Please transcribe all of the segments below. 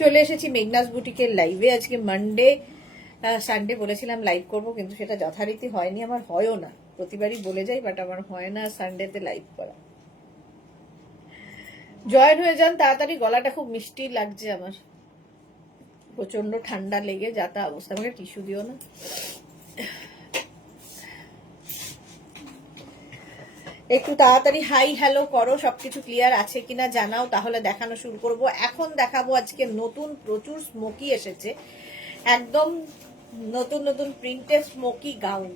চলে এসেছি মেঘনাস বুটিকের লাইভে। আজকে মানডে, সানডে বলেছিলাম লাইভ করব, কিন্তু সেটা যথারীতি হয়নি, আমার হয়ও না। প্রতিবারই বলে যাই, বাট আমার হয় না সানডেতে লাইভ করা। জয়েন হয়ে যান তাড়াতাড়ি, গলাটা খুব মিষ্টি লাগছে আমার, প্রচন্ড ঠান্ডা লেগে যাতা অবস্থা। আমাকে টিস্যু দিও না। একটু তাড়াতাড়ি হাই হ্যালো করো, সবকিছু ক্লিয়ার আছে কিনা জানাও, তাহলে দেখানো শুরু করব। এখন দেখাবো আজকে নতুন প্রচুর স্মোকি এসেছে, একদম নতুন নতুন printed smoky gown.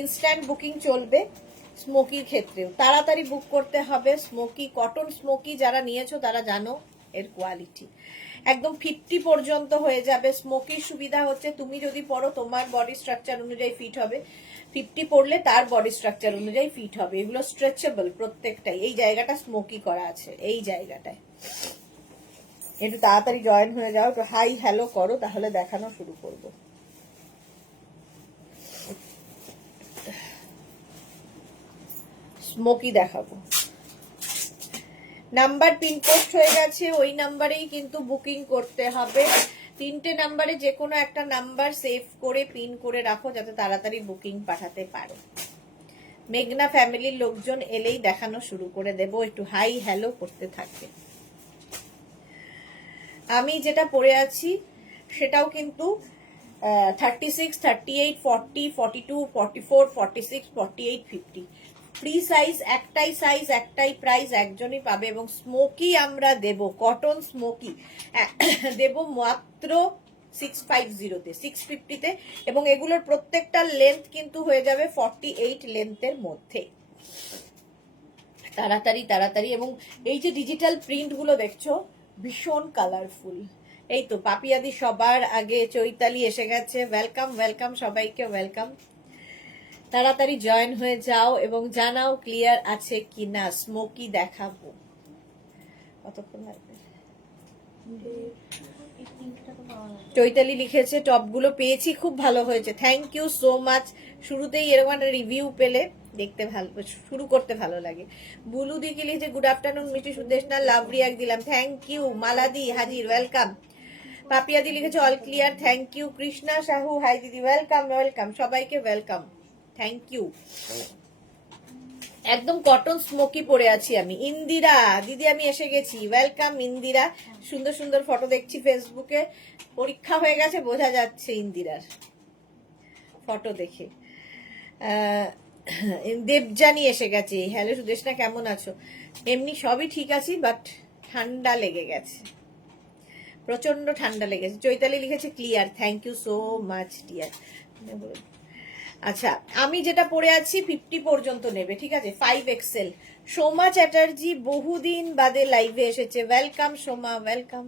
Instant booking চলবে স্মোকির ক্ষেত্রেও, তাড়াতাড়ি বুক করতে হবে। স্মোকি কটন স্মোকি যারা নিয়েছো তারা জানো এর কোয়ালিটি, একদম 50 পর্যন্ত হয়ে যাবে। স্মোকির সুবিধা হচ্ছে তুমি যদি পরো তোমার বডি স্ট্রাকচার অনুযায়ী ফিট হবে, 50 পড়লে তার বডি স্ট্রাকচার অনুযায়ী ফিট হবে। এগুলো স্ট্রেচেবল প্রত্যেকটাই। এই জায়গাটা স্মোকি করা আছে, এই জায়গাটায়। একটু তাড়াতাড়ি জয়েন হয়ে যাও, একটু হাই হ্যালো করো, তাহলে দেখানো শুরু করব। স্মোকি দেখাবো। নাম্বার পিনপোস্ট হয়ে গেছে, ওই নাম্বারেই কিন্তু বুকিং করতে হবে। 3টে নাম্বারে যে কোনো একটা নাম্বার সেভ করে পিন করে রাখো, যাতে তাড়াতাড়ি বুকিং পাঠাতে পারো। মেঘনা ফ্যামিলির লোকজন এলেই দেখানো শুরু করে দেব, একটু হাই হ্যালো করতে থাকবে। আমি যেটা পরে আছি সেটাও কিন্তু 36, 38, 40, 42, 44, 46, 48, 50 ফ্রি সাইজ, একটাই সাইজ, একটাই প্রাইস, একজনই পাবে। এবং স্মোকি আমরা দেব, কটন স্মোকি দেব মাত্র 650-তে, 650-তে। এবং এগুলোর প্রত্যেকটা লেন্থ কিন্তু হয়ে যাবে 48 লেন্থের মধ্যে। তাড়াতাড়ি তাড়াতাড়ি। এবং এই যে ডিজিটাল প্রিন্ট গুলো দেখছো, ভীষণ কালারফুল। এই তো পাপিয়াদি সবার আগে, চৈতালি এসে গেছে। ওয়েলকাম ওয়েলকাম সবাইকে, ওয়েলকাম। তাড়াতাড়ি জয়েন হয়ে যাও এবং জানাও ক্লিয়ার আছে কিনা। স্মোকি দেখাবো। কতক্ষণ লাগবে? চৈতালি লিখেছে টপগুলো পেয়েছি, খুব ভালো হয়েছে, থ্যাংক ইউ সো মাচ। শুরুতেই এরকম একটা রিভিউ পেলে দেখতে ভালো, শুরু করতে ভালো লাগে। বুলু দিকে লিখেছে গুড আফটারনুন মিষ্টি সুদেশনা, লাভ রিয়াক্ট দিলাম, থ্যাংক ইউ। মালাদি হাজির, ওয়েলকাম। পাপিয়াদি লিখেছে all clear, thank you. Krishna Sahu hi দিদি, ওয়েলকাম ওয়েলকাম, সবাইকে ওয়েলকাম, থ্যাংক ইউ। একদম কটন স্মোকি পরে আছি আমি। ইন্দিরা দিদি আমি এসে গেছি, ওয়েলকাম ইন্দিরা। সুন্দর সুন্দর ফটো দেখছি ফেসবুকে, পরীক্ষা হয়ে গেছে বোঝা যাচ্ছে ইন্দিরার ফটো দেখে। দেবজানি এসে গেছে, হ্যালো সুদেশনা কেমন আছো? এমনি সবই ঠিক আছে, বাট ঠান্ডা লেগে গেছে, প্রচন্ড ঠান্ডা লেগেছে। চৈতালি লিখেছে clear, thank you so much dear. আচ্ছা, আমি যেটা পরে আছি 50 পর্যন্ত নেবে, ঠিক আছে, 5XL। সোমা চ্যাটার্জি বহুদিন বাদে লাইভে এসেছে, ওয়েলকাম সোমা, ওয়েলকাম।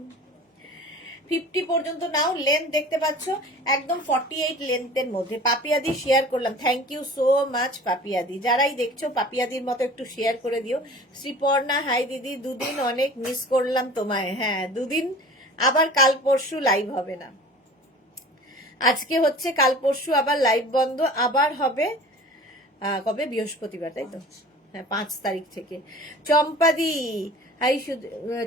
50 পর্যন্ত নাও। লেন্থ দেখতে পাচ্ছ একদম 48 লেন্থের মধ্যে। পাপিয়াদি শেয়ার করলাম, থ্যাংক ইউ সো মাচ পাপিয়াদি। যারাই দেখছো পাপিয়াদির মতো একটু শেয়ার করে দিও। শ্রীপর্ণা হাই দিদি, দুদিন অনেক মিস করলাম তোমায়। হ্যাঁ, দুদিন, আবার কাল পরশু লাইভ হবে না। আজকে হচ্ছে, কাল পরশু আবার লাইভ বন্ধ, আবার হবে কবে? বৃহস্পতিবার, তাই তো? হ্যাঁ, 5 তারিখ থেকে। চম্পাদি হাই,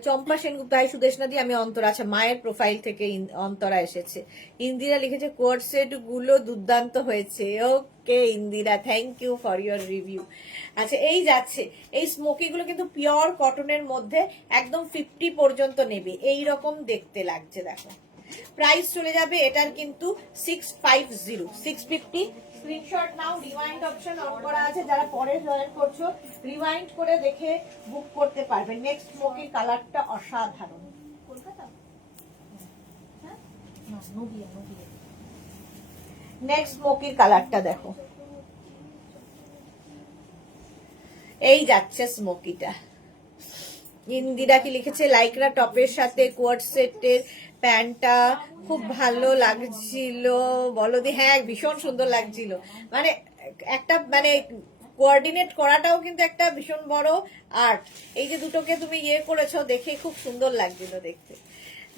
চম্পা সেনগুপ্ত হাই সুদেশনা দি, আমি অন্তরা। আচ্ছা, মায়ের প্রোফাইল থেকে অন্তরা এসেছে। ইন্দিরা লিখেছে কোট সেট গুলো দুর্দান্ত হয়েছে। Okay Indira, thank you for your review. আচ্ছা, এই যাচ্ছে, এই স্মোকি গুলো কিন্তু পিওর কটনের মধ্যে, একদম 50 পর্যন্ত নেবে। এই রকম দেখতে লাগছে, দেখো। প্রাইস চলে যাবে এটার কিন্তু 650, 650। Screenshot now, rewind option on করা আছে, যারা পরে জয়েন করছো রিওয়াইন্ড করে দেখে বুক করতে পারবে। নেক্সট স্মোকি কালারটা অসাধারণ। কলকাতা, হ্যাঁ, নদিয়া, নদিয়া। নেক্সট স্মোকির কালারটা দেখো, এই যাচ্ছে স্মোকিটা। ইন্দিরা কি লিখেছে, লাইকরা টপের সাথে কোয়ার্ড সেটের প্যান্টটা খুব ভালো লাগছিল বলো দি। হ্যাঁ, ভীষণ সুন্দর লাগছিল। মানে একটা, মানে কোঅর্ডিনেট করাটাও কিন্তু একটা ভীষণ বড় আর্ট। এই যে দুটোকে তুমি ইয়ে করেছো, দেখে খুব সুন্দর লাগছিল দেখতে।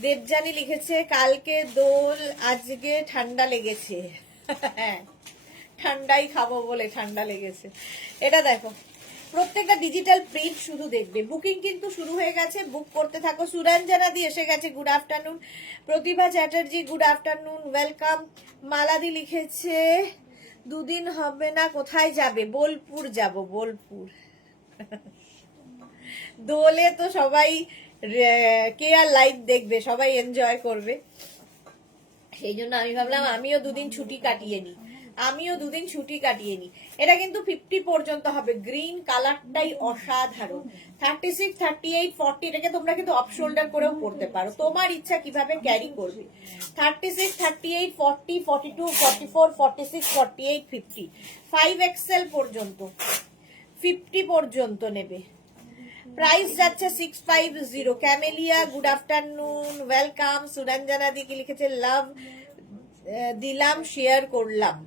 দেবজানি লিখেছে কালকে দোল, আজকে ঠান্ডা লেগেছে। হ্যাঁ, ঠান্ডাই খাবো বলে ঠান্ডা লেগেছে। এটা দেখো, প্রত্যেকটা ডিজিটাল প্রিন্ট শুধু দেখবে। বুকিং কিন্তু শুরু হয়ে গেছে, বুক করতে থাকো। সুরঞ্জনা দি এসে গেছে, গুড আফটারনুন। প্রতিভা চ্যাটার্জি, গুড আফটারনুন, ওয়েলকাম। মালাদি লিখেছে দুদিন হবে না, কোথায় যাবে? বোলপুর যাব, বোলপুর। দোলে তো সবাই কে আর লাইভ দেখবে, সবাই এনজয় করবে, সেই জন্য আমি ভাবলাম আমিও দুদিন ছুটি কাটিয়ে নিই। এটা কিন্তু 50 পর্যন্ত হবে। গ্রিন কালারটাই অসাধারণ। 36, 38, 40 এটাকে তোমরা কিন্তু অফ শোল্ডার করেও পরতে পারো, তোমার ইচ্ছা কিভাবে ক্যারি করবে। 36, 38, 40, 42, 44, 46, 48, 50, 5XL পর্যন্ত, 50 পর্যন্ত নেবে। প্রাইস যাচ্ছে 650। Camellia, good afternoon, welcome. Suranjana দি কি লিখেছে, লাভ দিলাম, শেয়ার করলাম।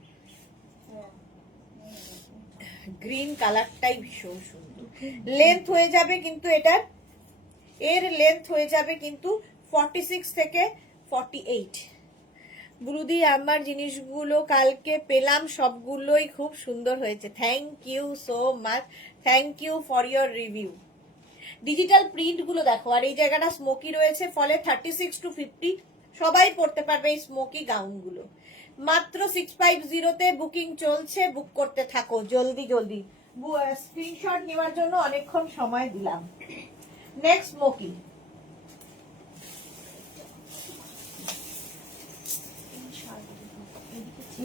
গ্রিন কালারটাই ভীষণ সুন্দর। লেন্থ হয়ে যাবে কিন্তু এর লেন্থ হয়ে যাবে কিন্তু 46 থেকে 48। ব্রুদি, আমার জিনিসগুলো কালকে পেলাম, সবগুলোই খুব সুন্দর হয়েছে। Thank you so much, thank you for your review. Digital print গুলো দেখো, আর এই জায়গাটা স্মোকি রয়েছে, ফলে 36 to 50 সবাই পড়তে পারবে এই স্মোকি গাউন গুলো। মাত্র 650 তে বুকিং চলছে, বুক করতে থাকো জলদি জলদি। স্ক্রিনশট নেওয়ার জন্য অনেকক্ষণ সময় দিলাম। নেক্সট স্মোকি,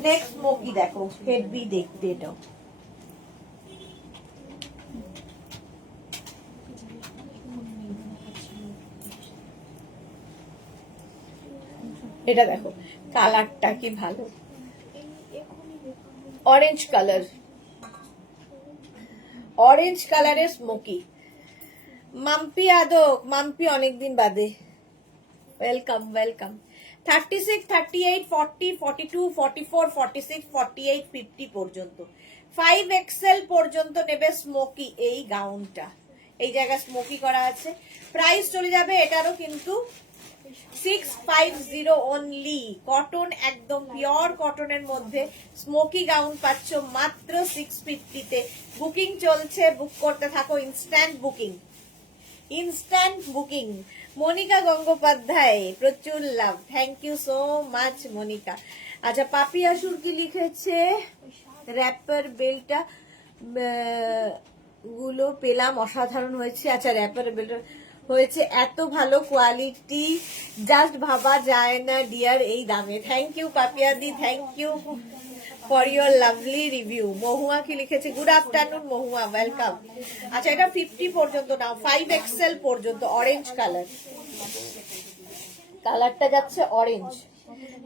নেক্সট স্মোকি দেখো, হেভি দেখতে এটাও। এটা দেখো কালারটা কি ভালো, অরেঞ্জ কালার, অরেঞ্জ কালারের স্মোকি। মাম্পি আদক, মাম্পি অনেকদিন বাদে, ওয়েলকাম ওয়েলকাম। 36, 38, 40, 42, 44, 46, 48, 50 পর্যন্ত, 5XL পর্যন্ত নেবে স্মোকি এই গাউনটা। এই জায়গা স্মোকি করা আছে। প্রাইস চলে যাবে এটারও কিন্তু 650 অনলি। কটন, একদম পিওর কটনের মধ্যে স্মোকি গাউন পাচ্ছ মাত্র 650 তে। বুকিং চলছে, বুক করতে থাকো। Instant booking, instant booking. Monica Gangopadhyay, প্রচুর love, thank you so much Monica. আচ্ছা, পাপি আসুর কি লিখেছে, র্যাপার বেলটা গুলো পেলাম, অসাধারণ হয়েছে। আচ্ছা, র্যাপার বেলটা হয়েছে এত ভালো কোয়ালিটি, জাস্ট ভাবা যায় না ডিয়ার এই দামে। থ্যাংক ইউ পাপিয়াদি, thank you for your lovely review. Mahua কি লিখেছে, গুড আফটারনুন মহুয়া, ওয়েলকাম। আচ্ছা, এটা 50 পর্যন্ত নাও, 5XL পর্যন্ত। অরেঞ্জ কালার, কালারটা যাচ্ছে অরেঞ্জ।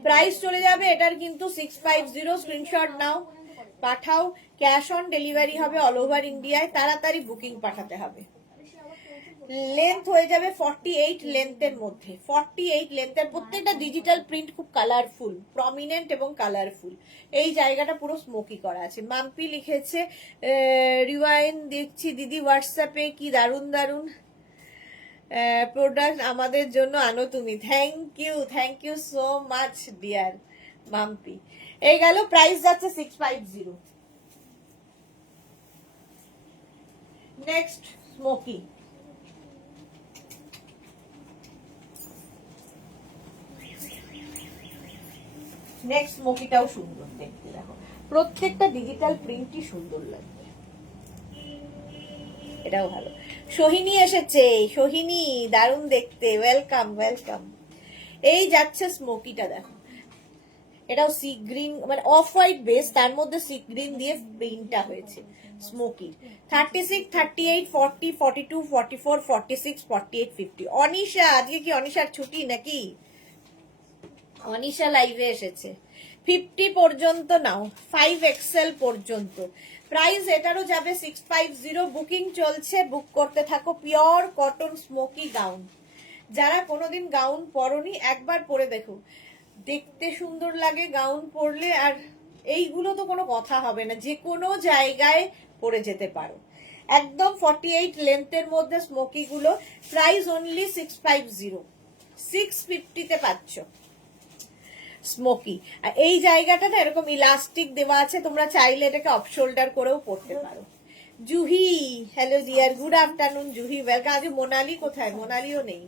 প্রাইস চলে যাবে এটার কিন্তু 650। স্ক্রিনশট নাও, পাঠাও। ক্যাশ অন ডেলিভারি হবে অল ওভার ইন্ডিয়ায়। তাড়াতাড়ি বুকিং পাঠাতে হবে। লেন্থ হয়ে যাবে 48 লেন্থের মধ্যে, 48 লেন্থের। প্রত্যেকটা ডিজিটাল প্রিন্ট খুব কালারফুল, প্রমিনেন্ট এবং কালারফুল। এই জায়গাটা পুরো স্মোকি করা আছে। মাম্পি লিখেছে রিওয়াইন দেখছি দিদি হোয়াটসঅ্যাপে, কি দারুন দারুন প্রোডাক্ট আমাদের জন্য আনো তুমি। Thank you so much dear Mampi. এই গেল, প্রাইস যাচ্ছে 650। নেক্সট স্মোকি, নেক্সট স্মোকিটাও সুন্দর দেখতে, দেখো প্রত্যেকটা ডিজিটাল প্রিন্টই সুন্দর লাগবে। এটাও ভালো। সোহিনী এসেছে, সোহিনী দারুণ দেখতে, ওয়েলকাম ওয়েলকাম। এই যাচ্ছে স্মোকিটা দেখো, এটাও সি গ্রিন, মানে অফ হোয়াইট বেস, তার মধ্যে সি গ্রিন দিয়ে প্রিন্টটা হয়েছে স্মোকি। 36, 38, 40, 42, 44, 46, 48, 50। অনিশা, আজকে কি অনিশার ছুটি নাকি? অনিশা লাইভে এসেছে। 50 পর্যন্ত নাও, 5XL পর্যন্ত। প্রাইস এটারও যাবে 650। বুকিং চলছে, বুক করতে থাকো। Pure cotton smoky gown. যারা কোনোদিন গাউন পরনি একবার পরে দেখো, দেখতে সুন্দর লাগে গাউন পরলে। আর এইগুলো তো কোনো কথা হবে না, যে কোনো জায়গায় পরে যেতে পারো। একদম 48 লেন্থের মধ্যে স্মোকি গুলো। প্রাইস অনলি 650, 650 তে পাচ্ছ স্মোকি। আর এই জায়গাটা না এরকম ইলাস্টিক দেওয়া আছে, তোমরা চাইলে এটাকে অফ শোল্ডার করেও পরতে পারো। Juhi hello dear, good afternoon Juhi, welcome. আজ মোনালি কোথায়? মোনালিও নেই,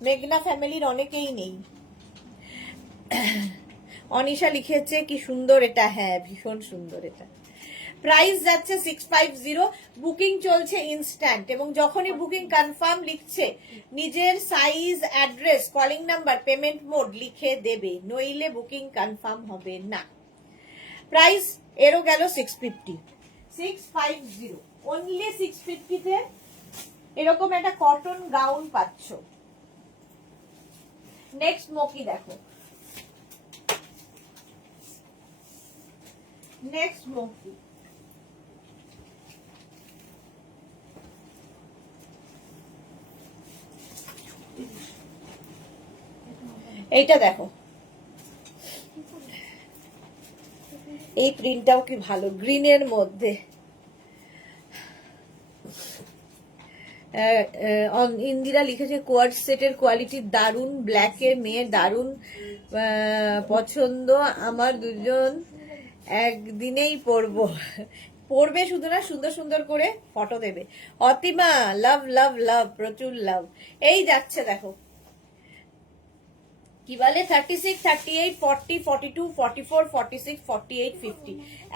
মেঘনা ফ্যামিলির অনেকেই নেই। অনিশা লিখেছে কি সুন্দর এটা, হ্যাঁ ভীষণ সুন্দর এটা। প্রাইস যাচ্ছে 650, বুকিং চলছে ইনস্ট্যান্ট, এবং যখনই বুকিং কনফার্ম লিখছে নিজের size, address, calling number, payment mode লিখে দেবে, নইলে বুকিং কনফার্ম হবে না। প্রাইস এরও গেল 650, 650, অনলি 650 তে এরকম একটা কটন গাউন পাচ্ছ। নেক্সট স্মোকি দেখো, নেক্সট স্মোকি, এইটা দেখো, এই প্রিন্টটাও কি ভালো, গ্রিনের মধ্যে। ইন্দিরা লিখেছে কোয়ার্ড সেটের কোয়ালিটি দারুন, ব্ল্যাকের মেয়ে দারুন পছন্দ আমার, দুজন একদিনেই পরবো। পরবে শুধু না, সুন্দর সুন্দর করে ফটো দেবে। অতিমা লাভ লাভ লাভ, প্রচুর লাভ। এই যাচ্ছে দেখো, কি বলে 36, 38, 40, 42, 44, 46, 48, 50,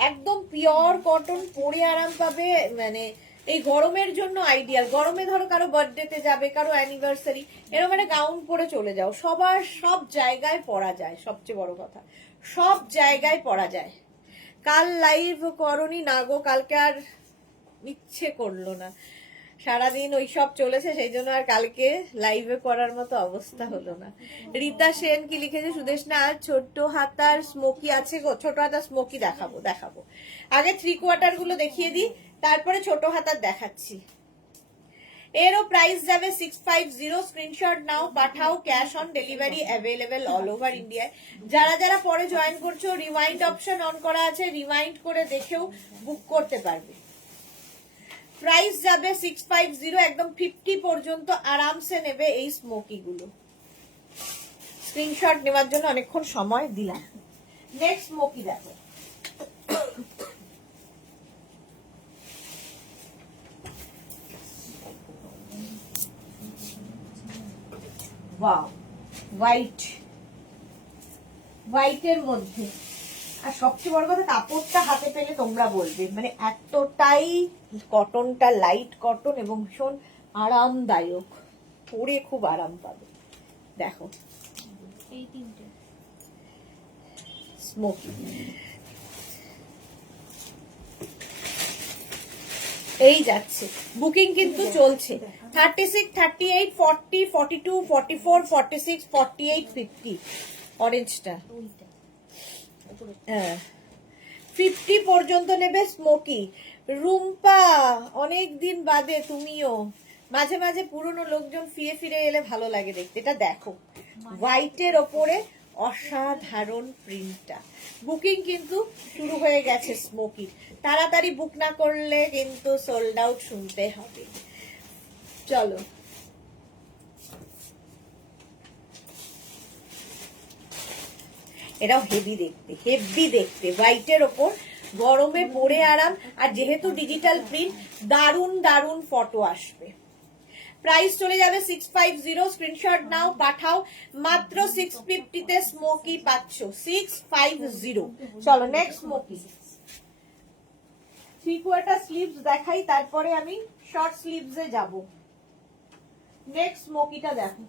একদম পিওর কটন, পরে আরাম পাবে। মানে এই গরমের জন্য আইডিয়াল। গরমে ধরো কারো বার্থডেতে যাবে, কারো অ্যানিভার্সারি, এরকম একটা গাউন পরে চলে যাও, সবার সব জায়গায় পরা যায়। সবচেয়ে বড় কথা, সব জায়গায় পরা যায়। কাল লাইভ করনি না গো, কালকে আর ইচ্ছে করলো না, সারাদিন ওই সব চলেছে, সেই জন্য আর কালকে লাইভে করার মতো অবস্থা হলো না। রীতা সেন কি লিখেছে, সুদেশ না ছোট হাতার স্মোকি আছে গো, ছোট হাতার স্মোকি দেখাবো দেখাবো, আগে 3/4 গুলো দেখিয়ে দিই, তারপরে ছোট হাতার দেখাচ্ছি। এরও প্রাইস যাবে 650, স্ক্রিনশট নাও, পাঠাও, cash on delivery available all over ইন্ডিয়ায়। যারা যারা পরে জয়েন করছো, রিমাইন্ড অপশন অন করা আছে, রিমাইন্ড করে দেখেও বুক করতে পারবে। প্রাইস যাবে 650, একদম 50 পর্যন্ত আরামসে নেবে এই স্মোকি গুলো। স্ক্রিনশট নেওয়ার জন্য অনেকক্ষণ সময় দিলাম। নেক্সট স্মোকি দেখো, ওয়াও, হোয়াইট, হোয়াইটের মধ্যে। আর সবচেয়ে বড় কথা, কাপড়টা হাতে পেলে তোমরা বলবে, মানে এতটাই কটনটা লাইট কটন এবং ভীষণ আরামদায়ক, পরে খুব আরাম পাবে। দেখো এই তিনটে স্মোকি, এই যাচ্ছে, বুকিং কিন্তু চলছে। 36, 38, 40, 42, 44, 46, 48, 50, অরেঞ্জটা, হ্যাঁ 50 পর্যন্ত নেবে স্মোকি। রুম্পা অনেক দিন বাদে তুমিও, মাঝে মাঝে পুরনো লোকজন ফিরে ফিরে এলে ভালো লাগে দেখতে। এটা দেখো, হোয়াইটের ওপরে অসাধারণ প্রিন্টটা। বুকিং কিন্তু শুরু হয়ে গেছে স্মোকি, তাড়াতাড়ি বুক না করলে কিন্তু সোল্ড আউট শুনতে হবে। চলো, এটাও হেভি দেখতে, হেভি দেখতে, হোয়াইটের ওপর গরমে পরে আরাম, আর যেহেতু ডিজিটাল প্রিন্ট, দারুন দারুন ফটো আসবে। প্রাইস চলে যাবে 650, স্ক্রিনশট নাও, পাঠাও, মাত্র 650 তে স্মোকি পাচ্ছ, 650। চলো নেক্সট স্মোকি। 3/4 স্লিভস দেখাই, তারপরে আমি শর্ট স্লিভসে যাব। নেক্সট স্মোকিটা দেখো,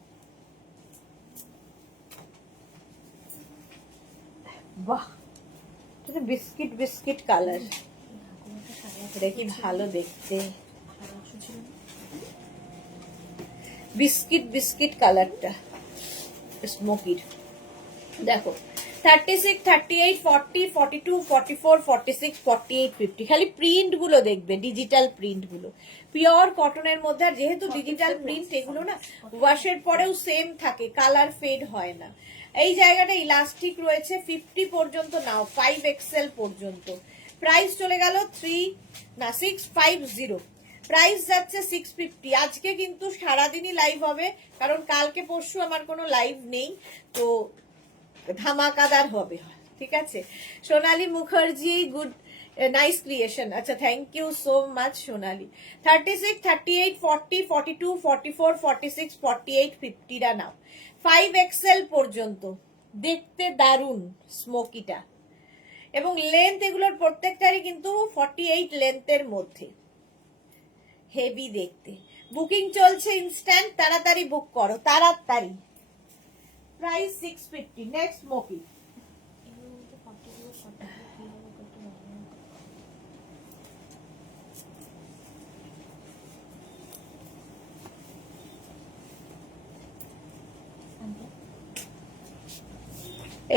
বাহ, এটা বিস্কিট বিস্কিট কালার, এটা কি ভালো দেখতে, বিস্কিট বিস্কিট কালারটা স্মোকির। দেখো 36, 38, 40, 42, 44, 46, 48, 50, খালি প্রিন্ট গুলো দেখবে, ডিজিটাল প্রিন্ট গুলো পিওর কটনের মধ্যে। আর যেহেতু ডিজিটাল প্রিন্ট, এগুলো না ওয়াশের পরেও সেম থাকে, কালার ফেড হয় না। এই জায়গাটা ইলাস্টিক রয়েছে, 50 পর্যন্ত নাও, 5XL পর্যন্ত। প্রাইস চলে গেল 650, প্রাইস যাচ্ছে 650। আজকে কিন্তু সারাদিনই লাইভ হবে, কারণ কালকে পরশু আমার কোনো লাইভ নেই, তো ধামাকাদার হবে, ঠিক আছে। Sonali Mukherjee good nice creation. আচ্ছা, thank you so much Sonali. 36, 38, 40, 42, 44, 46, 48, 50টা নাও। 5XL পর্যন্ত দেখতে দারুণ স্মোকিটা, এবং লেন্থ এগুলোর প্রত্যেকটারই কিন্তু 48 লেন্থের মধ্যে, হেভি দেখতে। বুকিং চলছে ইনস্ট্যান্ট, তাড়াতাড়ি বুক করো তাড়াতাড়ি। প্রাইস 650। Next smoky. এগুলোর মধ্যে কতগুলো কিভাবে করতে পারবো?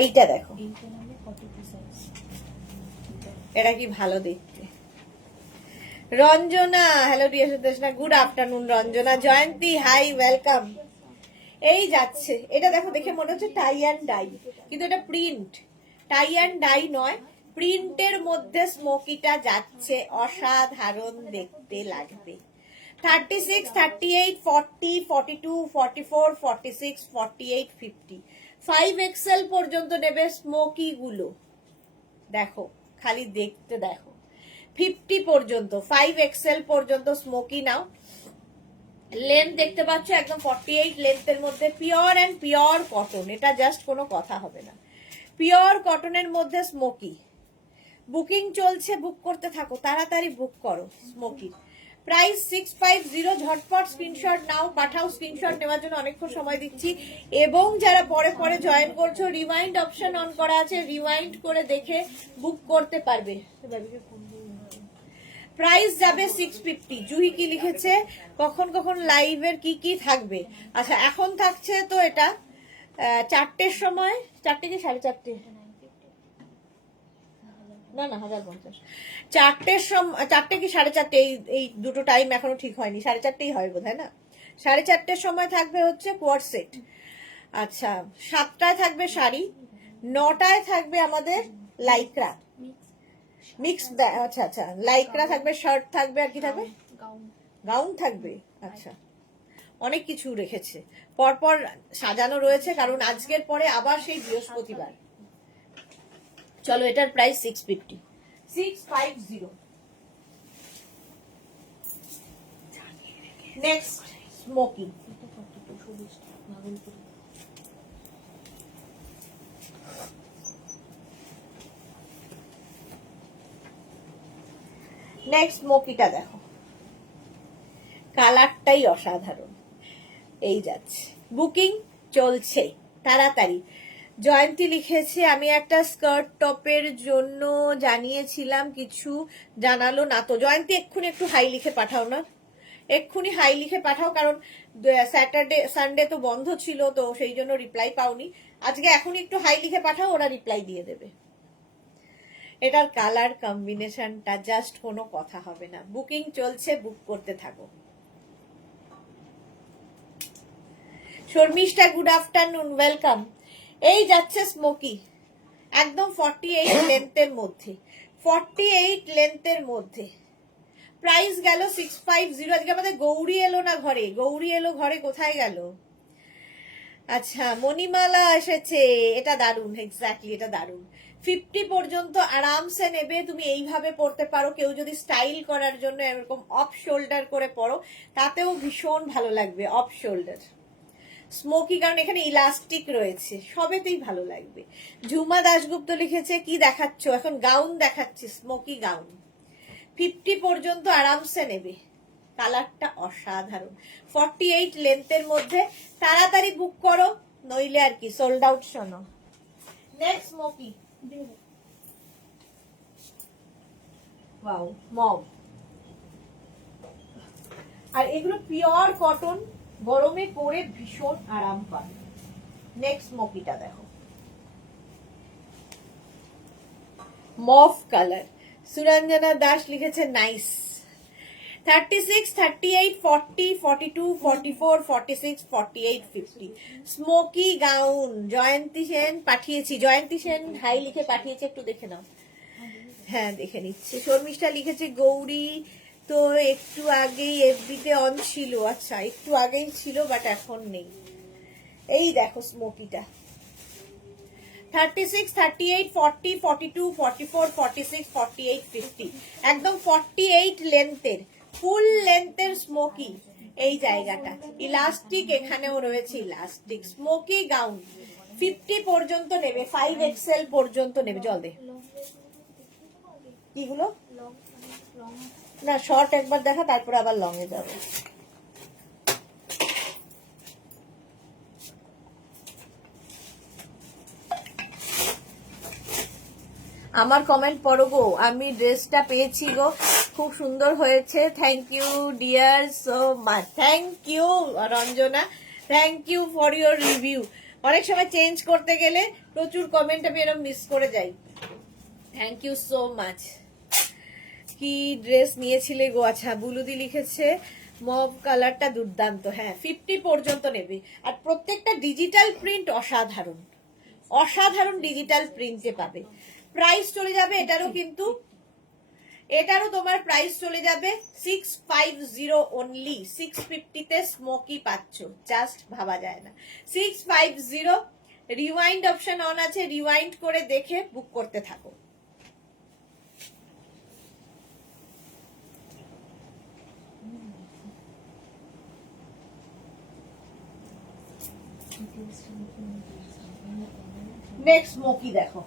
এইটা দেখো, এইটা নামে 40 পিস আছে। এটা কি ভালো দেখতে। Ranjana, hello dear Sudeshna, good afternoon Ranjana. Jayanti, hi, welcome. এই যাচ্ছে, এটা দেখো, দেখে মনে হচ্ছে টাই অ্যান্ড ডাই, কিন্তু এটা প্রিন্ট। টাই অ্যান্ড ডাই নয়, প্রিন্টের মধ্যে স্মোকিটা যাচ্ছে, অসাধারণ দেখতে লাগবে। 36, 38, 40, 42, 44, 46, 48, 50, 5XL পর্যন্ত নেবে স্মোকি গুলো। দেখো, খালি দেখতে দেখো। 50 পর্যন্ত, 5XL পর্যন্ত স্মোকি নাও। লেন্থ দেখতে পাচ্ছ একদম 48 লেন্থের মধ্যে, পিওর অ্যান্ড পিওর কটন, এটা জাস্ট কোনো কথা হবে না। পিওর কটনের মধ্যে স্মোকি। বুকিং চলছে, বুক করতে থাকো, তাড়াতাড়ি বুক করো স্মোকি। প্রাইস 650। ঝটপট স্ক্রিনশট নাও, পাঠাও। স্ক্রিনশট নেওয়ার জন্য অনেকক্ষণ সময় দিচ্ছি, এবং যারা পরে পরে জয়েন করছো, রিমাইন্ড অপশন অন করা আছে, রিমাইন্ড করে দেখে বুক করতে পারবে। প্রাইস যাবে 650। জুহি কি লিখেছে, কখন কখন লাইভের কি কি থাকবে? আচ্ছা, এখন থাকছে তো এটা 4টের সময়, 4টে কি 4:30? না না, 1050। 4টের সময়, 4টে কি 4:30, এই দুটো টাইম এখনো ঠিক হয়নি। 4:30 হয় বোধ হয়, না 4:30 সময় থাকবে হচ্ছে কোয়ার্ড সেট। আচ্ছা, 7টায় থাকবে শাড়ি, 9টায় থাকবে আমাদের লাইক্রা মিক্স। আচ্ছা আচ্ছা, লাইক্রা থাকবে, শার্ট থাকবে, আর কি থাকবে? গাউন। গাউন থাকবে। আচ্ছা, অনেক কিছু রেখেছে, পরপর সাজানো রয়েছে, কারণ আজকের পরে আবার সেই বৃহস্পতিবার। চলো, এটার প্রাইস 650। 650। Next smoky. এটা 42 40 ভাগলপুর। নেক্সট স্মোকিটা দেখো, কালারটাই অসাধারণ। এই যাচ্ছে, বুকিং চলছে, তাড়াতাড়ি। জয়ন্তী লিখেছে, আমি একটা স্কার্ট টপের জন্য জানিয়েছিলাম, কিছু জানালো না তো। জয়ন্তী, এক্ষুনি একটু হাই লিখে পাঠাও না, এক্ষুনি হাই লিখে পাঠাও, কারণ স্যাটারডে সানডে তো বন্ধ ছিল, তো সেই জন্য রিপ্লাই পাওনি। আজকে এখনই একটু হাই লিখে পাঠাও, ওরা রিপ্লাই দিয়ে দেবে। এটার কালার কম্বিনেশনটা জাস্ট কোনো কথা হবে না। বুকিং চলছে, বুক করতে থাকো। Sharmishtha, good afternoon, welcome. এই যাচ্ছে স্মোকি, একদম 48 লেন্থের মধ্যে, 48 লেন্থের মধ্যে। প্রাইস গেল 650। আজকে আমাদের গৌরী এলো না ঘরে, গৌরী এলো ঘরে, কোথায় গেল? আচ্ছা, মণিমালা এসেছে, এটা দারুণ, এক্স্যাক্টলি এটা দারুণ। 50 পর্যন্ত আরামসে নেবে, তুমি এইভাবে পরতে পারো। কেউ যদি স্টাইল করার জন্য এরকম অফ শোল্ডার করে পরো, তাতেও ভীষণ ভালো লাগবে। অফ শোল্ডার স্মোকি, কারণ এখানে ইলাস্টিক রয়েছে, সবেতেই ভালো লাগবে। ঝুমা দাশগুপ্ত লিখেছে, কি দেখাচ্ছ এখন? গাউন দেখাচ্ছি, স্মোকি গাউন। 50 পর্যন্ত আরামসে নেবে, কালারটা অসাধারণ, 48 লেন্থের মধ্যে। তাড়াতাড়ি বুক করো, নইলে আর কি সোল্ড আউট। শোনো, নেক্সট স্মোকি। ওয়াও, মম। আর এগুলো পিওর কটন, গরমে পরে ভীষণ আরাম পাবে। নেক্সট স্মোকিটা দেখো, মফ কালার। সুরঞ্জনা দাস লিখেছে, nice. 36, 38, 40, 42, 44, 46, 48, 50, smoky gown. Jayanti Sen পাঠিয়েছি, জয়ন্তী সেন হাই লিখে পাঠিয়েছে, একটু দেখে নাও। হ্যাঁ, দেখে নিচ্ছি। শর্মিষ্ঠা লিখেছে, গৌরী তো একটু আগেই এফবিতে অন ছিল। আচ্ছা, একটু আগেই ছিল, বাট এখন নেই। এই দেখো স্মোকিটা, 36, 38, 40, 42, 44, 46, 48, 50 একদম 48 লেন্থের, ফুল লেন্থের স্মোকি। এই জায়গাটা ইলাস্টিক, এখানেও রয়েছে ইলাস্টিক, স্মোকি গাউন 50 পর্যন্ত নেবে, 5XL পর্যন্ত নেবে। জল দে। কিগুলো না, শর্ট একবার দেখা, তারপর আবার লং এ যাবে। আমার কমেন্ট পড়ো গো, আমি ড্রেসটা পেয়েছি গো, খুব সুন্দর হয়েছে, thank you dear so much, thank you Ranjana, thank you for your review. অনেক সময় চেঞ্জ করতে গেলে প্রচুর কমেন্ট আমি এরকম মিস করে যাই। Thank you so much. কি ড্রেস নিয়েছিলে গো? আচ্ছা, বুলুদি লিখেছে মভ কালারটা দুর্দান্ত। হ্যাঁ, 50 পর্যন্ত নেবে, আর প্রত্যেকটা ডিজিটাল প্রিন্ট অসাধারণ, অসাধারণ ডিজিটাল প্রিন্টে পাবে। প্রাইস চলে যাবে এটারও, কিন্তু এটারও তোমার প্রাইস চলে যাবে 650 অনলি। 650 তে স্মোকি পাচ্ছ, জাস্ট ভাবা যায় না। 650। রিওয়াইন্ড অপশন অন আছে, রিওয়াইন্ড করে দেখে বুক করতে থাকো। নেক্সট স্মোকি দেখো,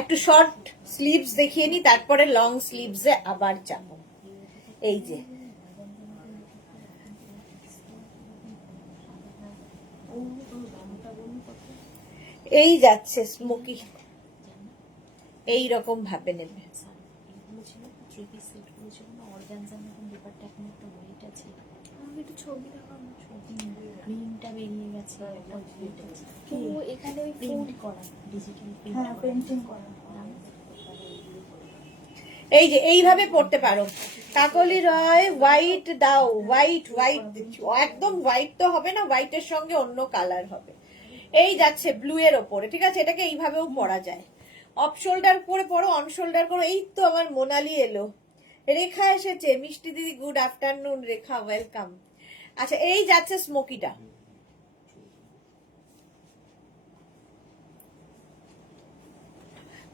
একটু শর্ট স্লিভস দেখিয়ে নি, তারপরে লং স্লিভসে আবার যাবো। এই যে এই যাচ্ছে স্মোকি, এই রকম ভাবে নেবে। ছবি দেখাবো, প্রিন্টটা বেরিয়ে গেছে, তো এখানে ওই প্রিন্ট করা ডিজিটাল প্রিন্ট, পেন্টিং করা। এই যে এইভাবে পড়তে পারো। কাকলি রয় হোয়াইট দাও, হোয়াইট হোয়াইট একদম হোয়াইট তো হবে না, হোয়াইটের সঙ্গে অন্য কালার হবে। এই যাচ্ছে ব্লু এর ওপরে, ঠিক আছে, এটাকে এইভাবেও পরা যায়। অফ শোল্ডার করে পরো, অন শোল্ডার করো। এই তো আমার মোনালি এলো, রেখা এসেছে, মিষ্টি দিদি গুড আফটারনুন, রেখা ওয়েলকাম। আচ্ছা, এই যাচ্ছে স্মোকিটা,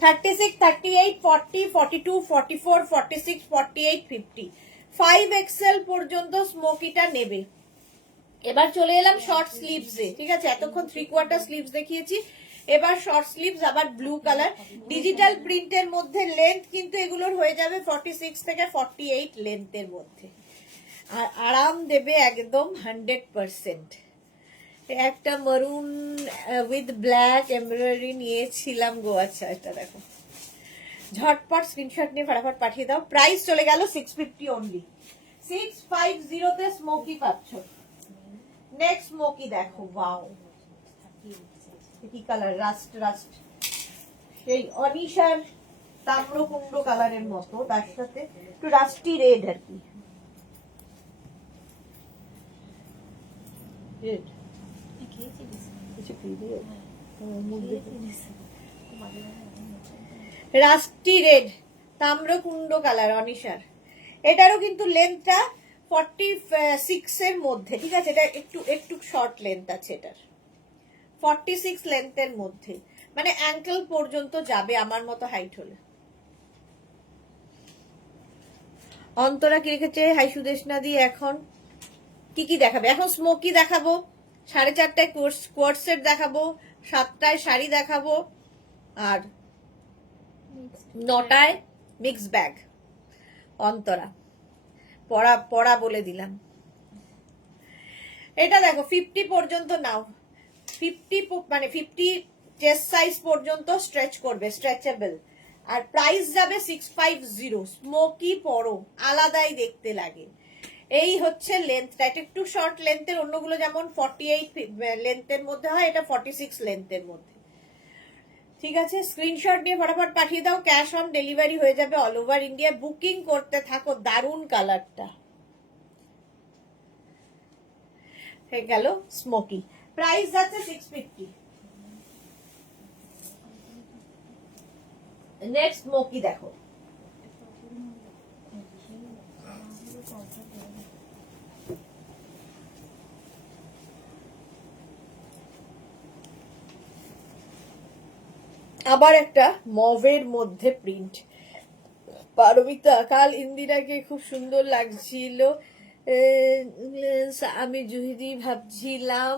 থার্টি সিক্স, 38, 40, 42, 44, 46, 48, 50 5XL পর্যন্ত স্মোকিটা নেবে। এবার চলে এলাম শর্ট স্লিভসে, ঠিক আছে, এতক্ষণ 3/4 স্লিভস দেখিয়েছি, এবার শর্ট স্লিভস, আবার ব্লু কালার, ডিজিটাল প্রিন্টের মধ্যে। লেন্থ কিন্তু এগুলোর হয়ে যাবে 46 থেকে 48 লেন্থের মধ্যে, আর আরাম দেবে একদম 100%। একটা মারুন উইথ ব্ল্যাক এমব্রয়ডারি নিয়েছিলাম গো। আচ্ছা, এটা দেখো, ঝটপট স্ক্রিনশট নিয়ে ফটাফট পাঠিয়ে দাও। প্রাইস চলে গেল 650 অনলি। 650 তে স্মোকি পাচ্ছ। নেক্সট স্মোকি দেখো, ওয়াও কি কালার, রাস্ট রাস্ট, সেই অনিশার তাম্রকুণ্ড কালারের মতো, তার সাথে একটু রাস্টি রেড আর কি, রেড রাস্টি রেড তাম্রকুণ্ড কালার অনিশার। এটারও কিন্তু লেন্থটা 46 এর মধ্যে, ঠিক আছে, এটা একটু একটু শর্ট লেন্থ আছে এটার, 46 লেন্থের মধ্যে, মানে অ্যাঙ্কেল পর্যন্ত যাবে আমার মতো হাইট হলে। অন্তরা কি রেখেছে, হাই সুদেশনা দি, এখন কি কি দেখাবে? এখন স্মোকি দেখাবো, 4:30টায় কোয়ার্ট সেট দেখাবো, 7টায় শাড়ি দেখাবো, আর 9টায় মিক্স ব্যাগ। অন্তরা পড়া পড়া বলে দিলাম। এটা দেখো 50 পর্যন্ত নাও, 50 মানে 50 চেস্ট সাইজ পর্যন্ত স্ট্রেচ করবে, স্ট্রেচেবল, আর প্রাইস যাবে 650। স্মোকি পরো, আলাদাই দেখতে লাগে। এই হচ্ছে লেন্থটা, এটা একটু শর্ট লেন্থের, অন্যগুলো যেমন 48 লেন্থের মধ্যে হয়, এটা 46 লেন্থের মধ্যে, ঠিক আছে। স্ক্রিনশট নিয়ে ফটাফট পাঠিয়ে দাও, ক্যাশ অন ডেলিভারি হয়ে যাবে অল ওভার ইন্ডিয়া। বুকিং করতে থাকো। দারুণ কালারটা হয়ে গেল স্মোকি, প্রাইস যাচ্ছে 650। নেক্সট স্মোকি দেখো, আবার একটা মভের মধ্যে প্রিন্ট। পারমিতা, কাল ইন্দিরাকে খুব সুন্দর লাগছিল, আমি জুহিদি ভাবছিলাম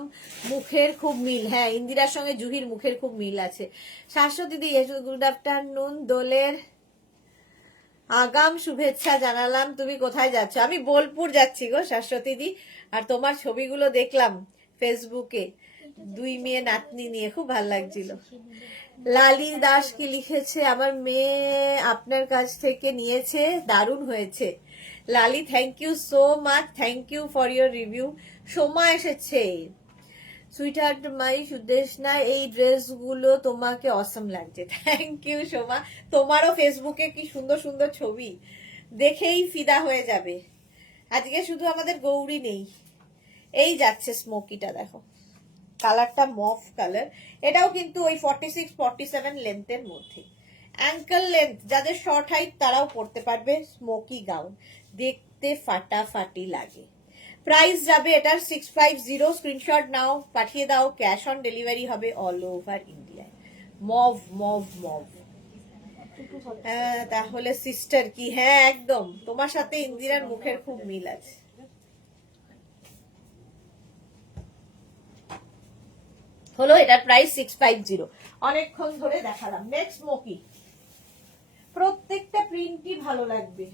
মুখের খুব মিল। হ্যাঁ, ইন্দিরার সঙ্গে জুহির মুখের খুব মিল আছে। শাশ্বতী দি, গুড আফটারনুন। দোলের আগাম শুভেচ্ছা জানালাম। তুমি কোথায় যাচ্ছ? আমি বোলপুর যাচ্ছি গো শাশ্বতী দি। আর তোমার ছবিগুলো দেখলাম ফেসবুকে, দুই মেয়ে নাতনি নিয়ে, খুব ভালো লাগছিল। লালি দাস কি লিখেছে, আমার মেয়ে আপনার কাছ থেকে নিয়েছে, দারুণ হয়েছে। Lali, thank you so much, thank you for your review. Soma এসেছে, সুইটহার্ট মাই সুদেশনা, এই ড্রেসগুলো তোমাকে অসম লাগছে। থ্যাংক ইউ সোমা, তোমারও ফেসবুকে কি সুন্দর সুন্দর ছবি, দেখেই ফিদা হয়ে যাবে। আজকে শুধু আমাদের গৌরী নেই। এই যাচ্ছে স্মোকিটা, দেখো কালারটা মফ কালার, এটাও কিন্তু ওই 46-47 লেন্থের মধ্যে, অ্যাঙ্কেল লেন্থ, যাদের শর্ট হাইট তারাও পরতে পারবে। স্মোকি গাউন, দেখতে ফাটাফাটি লাগে। প্রাইস যাবে এটার 650। স্ক্রিনশট নাও, পাঠিয়ে দাও, ক্যাশ অন ডেলিভারি হবে অল ওভার ইন্ডিয়ায়। Mauve mauve mauve. হ্যাঁ, তাহলে সিস্টার কি? হ্যাঁ একদম, তোমার সাথে ইন্দিরার মুখের খুব মিল আছে। হলো, এটার প্রাইস 650। অনেকক্ষণ ধরে দেখালাম। নেক্সট স্মোকি, প্রত্যেকটা প্রিন্টই ভালো লাগবে,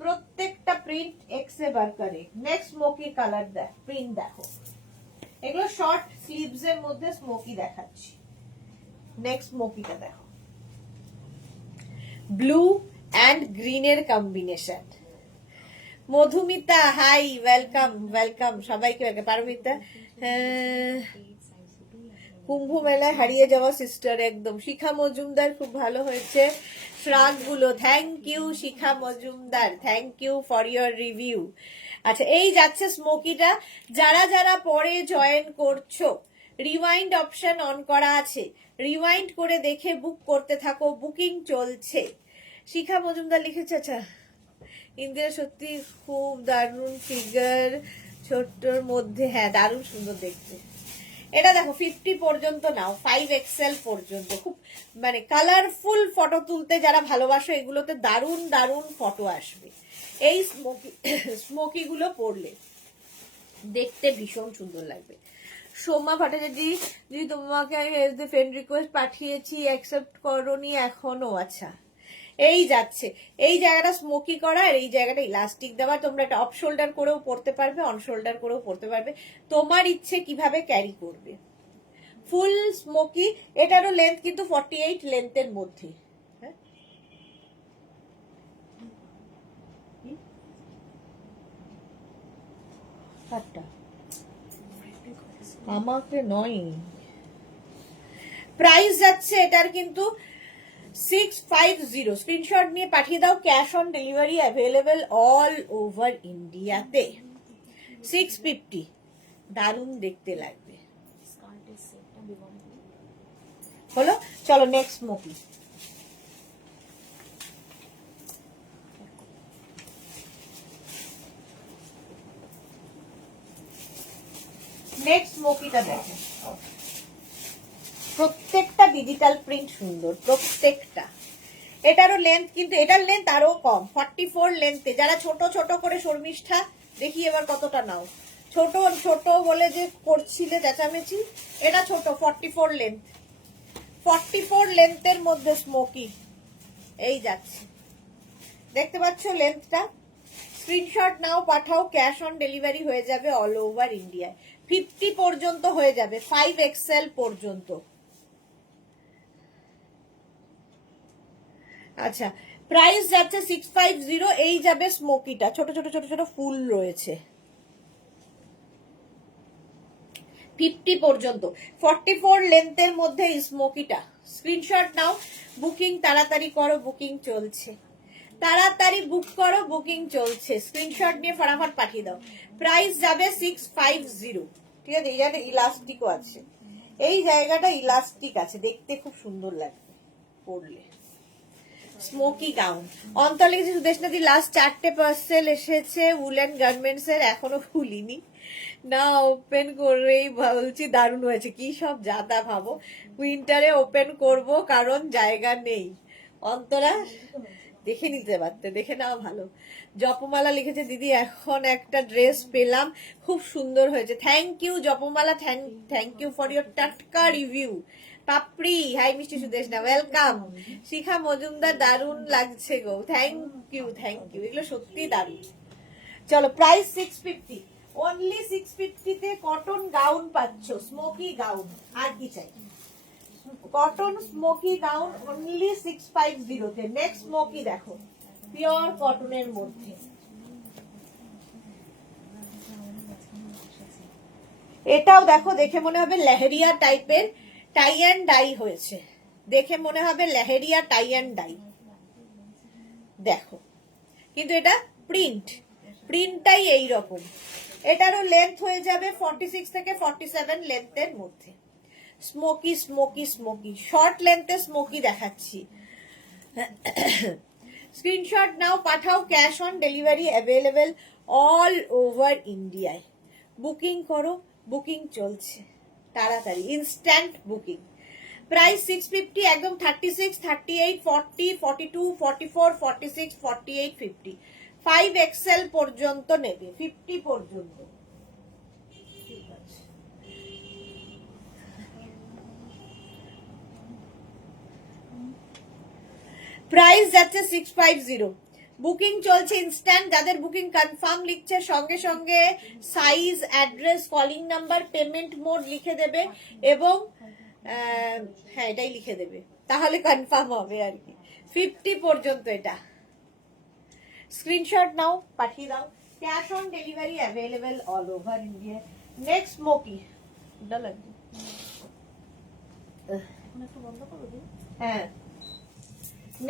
প্রত্যেকটা প্রিন্ট এক্সে বার করে। নেক্সট স্মোকি কালার প্রিন্ট দেখো, এগুলো শর্ট স্লিভস এর মধ্যে স্মোকি দেখাচ্ছি। নেক্সট স্মোকিটা দেখো, ব্লু অ্যান্ড গ্রিনের combination. Madhumita, hi, welcome welcome সবাইকে। পারমিতা, কুম্ভ মেলায় হারিয়ে যাওয়া সিস্টার, একদম। শিখা মজুমদার, খুব ভালো হয়েছে ফ্রক গুলো, thank you Shikha Majumdar, thank you for your review. আচ্ছা, এই যাচ্ছে স্মোকিটা। যারা যারা পরে জয়েন করছো, রিওয়াইন্ড অপশন অন করা আছে, রিওয়াইন্ড করে দেখে বুক করতে থাকো, বুকিং চলছে। শিখা মজুমদার লিখেছে। আচ্ছা, ইন্দিরা সত্যি খুব দারুণ ফিগার, ছোট্টর মধ্যে, হ্যাঁ দারুণ সুন্দর দেখতে। এটা দেখো 50 পর্যন্ত নাও, 5XL পর্যন্ত, খুব মানে কালারফুল ফটো তুলতে যারা ভালোবাসো, এগুলোতে দারুণ দারুণ ফটো আসবে। এই স্মোকি গুলো পরলে দেখতে ভীষণ সুন্দর লাগবে। সোমা ভট্টাচার্য, যদি তোমাকে ফ্রেন্ড রিকোয়েস্ট পাঠিয়েছি, অ্যাকসেপ্ট করোনি এখনো। আচ্ছা, এই যাচ্ছে, এই জায়গাটা স্মোকি করা আর এই জায়গাটা ইলাস্টিক দেওয়া। তোমরা এটা অফ শোল্ডার করেও পরতে পারবে, অন শোল্ডার করেও পরতে পারবে, তোমার ইচ্ছে কিভাবে ক্যারি করবে। ফুল স্মোকি, এটারও লেন্থ কিন্তু 48 লেন্থের মধ্যে। হ্যাঁ, আমাকে নয়। প্রাইস যাচ্ছে এটার কিন্তু 650। স্ক্রিনশট নিয়ে পাঠিয়ে দাও, cash on delivery available all over ইন্ডিয়াতে। 650, দারুণ দেখতে লাগবে। হলো, চলো নেক্সট স্মোকি। নেক্সট স্মোকিটা দেখো, প্রত্যেকটা ডিজিটাল প্রিন্ট সুন্দর, প্রত্যেকটা। এটারও লেন্থ কিন্তু, এটার লেন্থ আরো কম, 44 লেন্থে। যারা ছোট ছোট করে শর্মিষ্ঠা, দেখি এবার কতটা নাও। ছোট ছোট বলে যে করছিলে চেঁচামেচি, এটা ছোট, 44 লেন্থ, 44 লেন্থের মধ্যে স্মোকি। এই যাচ্ছে, দেখতে পাচ্ছ লেন্থটা। স্ক্রিনশট নাও, পাঠাও, ক্যাশ অন ডেলিভারি হয়ে যাবে অল ওভার ইন্ডিয়ায়। 50 পর্যন্ত হয়ে যাবে, 5XL পর্যন্ত। আচ্ছা, প্রাইস যাচ্ছে 650। এই যাবে স্মোকিটা, ছোট ছোট ছোট ছোট ফুল রয়েছে, 50 পর্যন্ত, 44 লেন্থের মধ্যে এই স্মোকিটা। স্ক্রিনশট নাও, বুকিং তাড়াতাড়ি করো, বুকিং চলছে, তাড়াতাড়ি বুক করো, বুকিং চলছে। স্ক্রিনশট নিয়ে ফটাফট পাঠিয়ে দাও। প্রাইস যাবে 650। ঠিক আছে, এই জায়গাটা ইলাস্টিকও আছে, এই জায়গাটা ইলাস্টিক আছে, দেখতে খুব সুন্দর লাগবে পরলে। Smoky gown. অন্তর লিখেছে সুদেশনাদি লাস্ট 4টে পার্সেল এসেছে উলেন গার্মেন্টস এর, এখনো খুলিনি না, ওপেন করেই বলছি দারুণ হয়েছে। কি সব জাতা ভাবো, উইন্টারে ওপেন করব কারণ জায়গা নেই। অন্তরা দেখে নিতে পারতে, দেখে নাও ভালো। জপমালা লিখেছে দিদি এখন একটা ড্রেস পেলাম, খুব সুন্দর হয়েছে। Thank you Japamala, thank you for your টাটকা রিভিউ। পাপড়ি হাই মিষ্টি সুদেশ না, ওয়েলকাম। শিখা মজুমদার দারুণ লাগছে গো, থ্যাংক ইউ থ্যাংক ইউ, এগুলো সত্যি দারুণ। চলো প্রাইস 650, অনলি 650 তে কটন গাউন পাচ্ছ, স্মোকি গাউন, আর কি চাই। কটন স্মোকি গাউন অনলি 650 তে। নেক্সট স্মোকি দেখো, পিওর কটনের মধ্যে। এটাও দেখো, দেখে মনে হবে লেহেরিয়া টাইপের, টাই অ্যান্ড ডাই হয়েছে, দেখে মনে হবে লেহেরিয়া টাই অ্যান্ড ডাই। দেখো কিন্তু এটা প্রিন্টটাই এইরকম। এটারও লেন্থ হয়ে যাবে 46 থেকে 47 লেন্থের মধ্যে। স্মোকি স্মোকি স্মোকি, শর্ট লেন্থে স্মোকি দেখাচ্ছি। স্ক্রিনশট নাও, পাঠাও, cash on delivery available all over ইন্ডিয়ায়। বুকিং করো, বুকিং চলছে তাড়াতাড়ি, ইনস্ট্যান্ট বুকিং। প্রাইস 650, একদম 36, 38, 40, 42, 44, 46, 48, 50, 5XL পর্যন্ত নেবে, 50 পর্যন্ত। ঠিক আছে, প্রাইস যাচ্ছে 650, বুকিং চলছে ইনস্ট্যান্ট। যাদের বুকিং কনফার্ম লিখছে সঙ্গে সঙ্গে size, address, calling number, payment mode লিখে দেবে এবং হ্যাঁ এটাই লিখে দেবে, তাহলে কনফার্ম হবে আর কি। 50 পর্যন্ত এটা। স্ক্রিনশট নাও, পাঠিয়ে দাও, cash on delivery available all over India. Next smoky, হ্যাঁ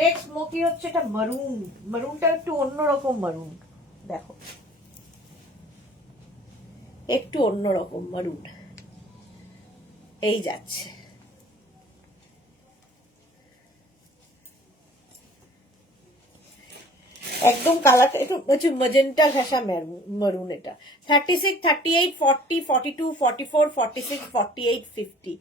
নেক্সট স্মোকি হচ্ছে এটা মারুন। মারুনটা একটু অন্যরকম মারুন, দেখো একটু অন্যরকম মারুন, এই যাচ্ছে। একদম কালারটা একটু হচ্ছে ম্যাজেন্টা ঘাসা মারুন। এটা 36, 38, 40, 42, 44, 46, 48, 50।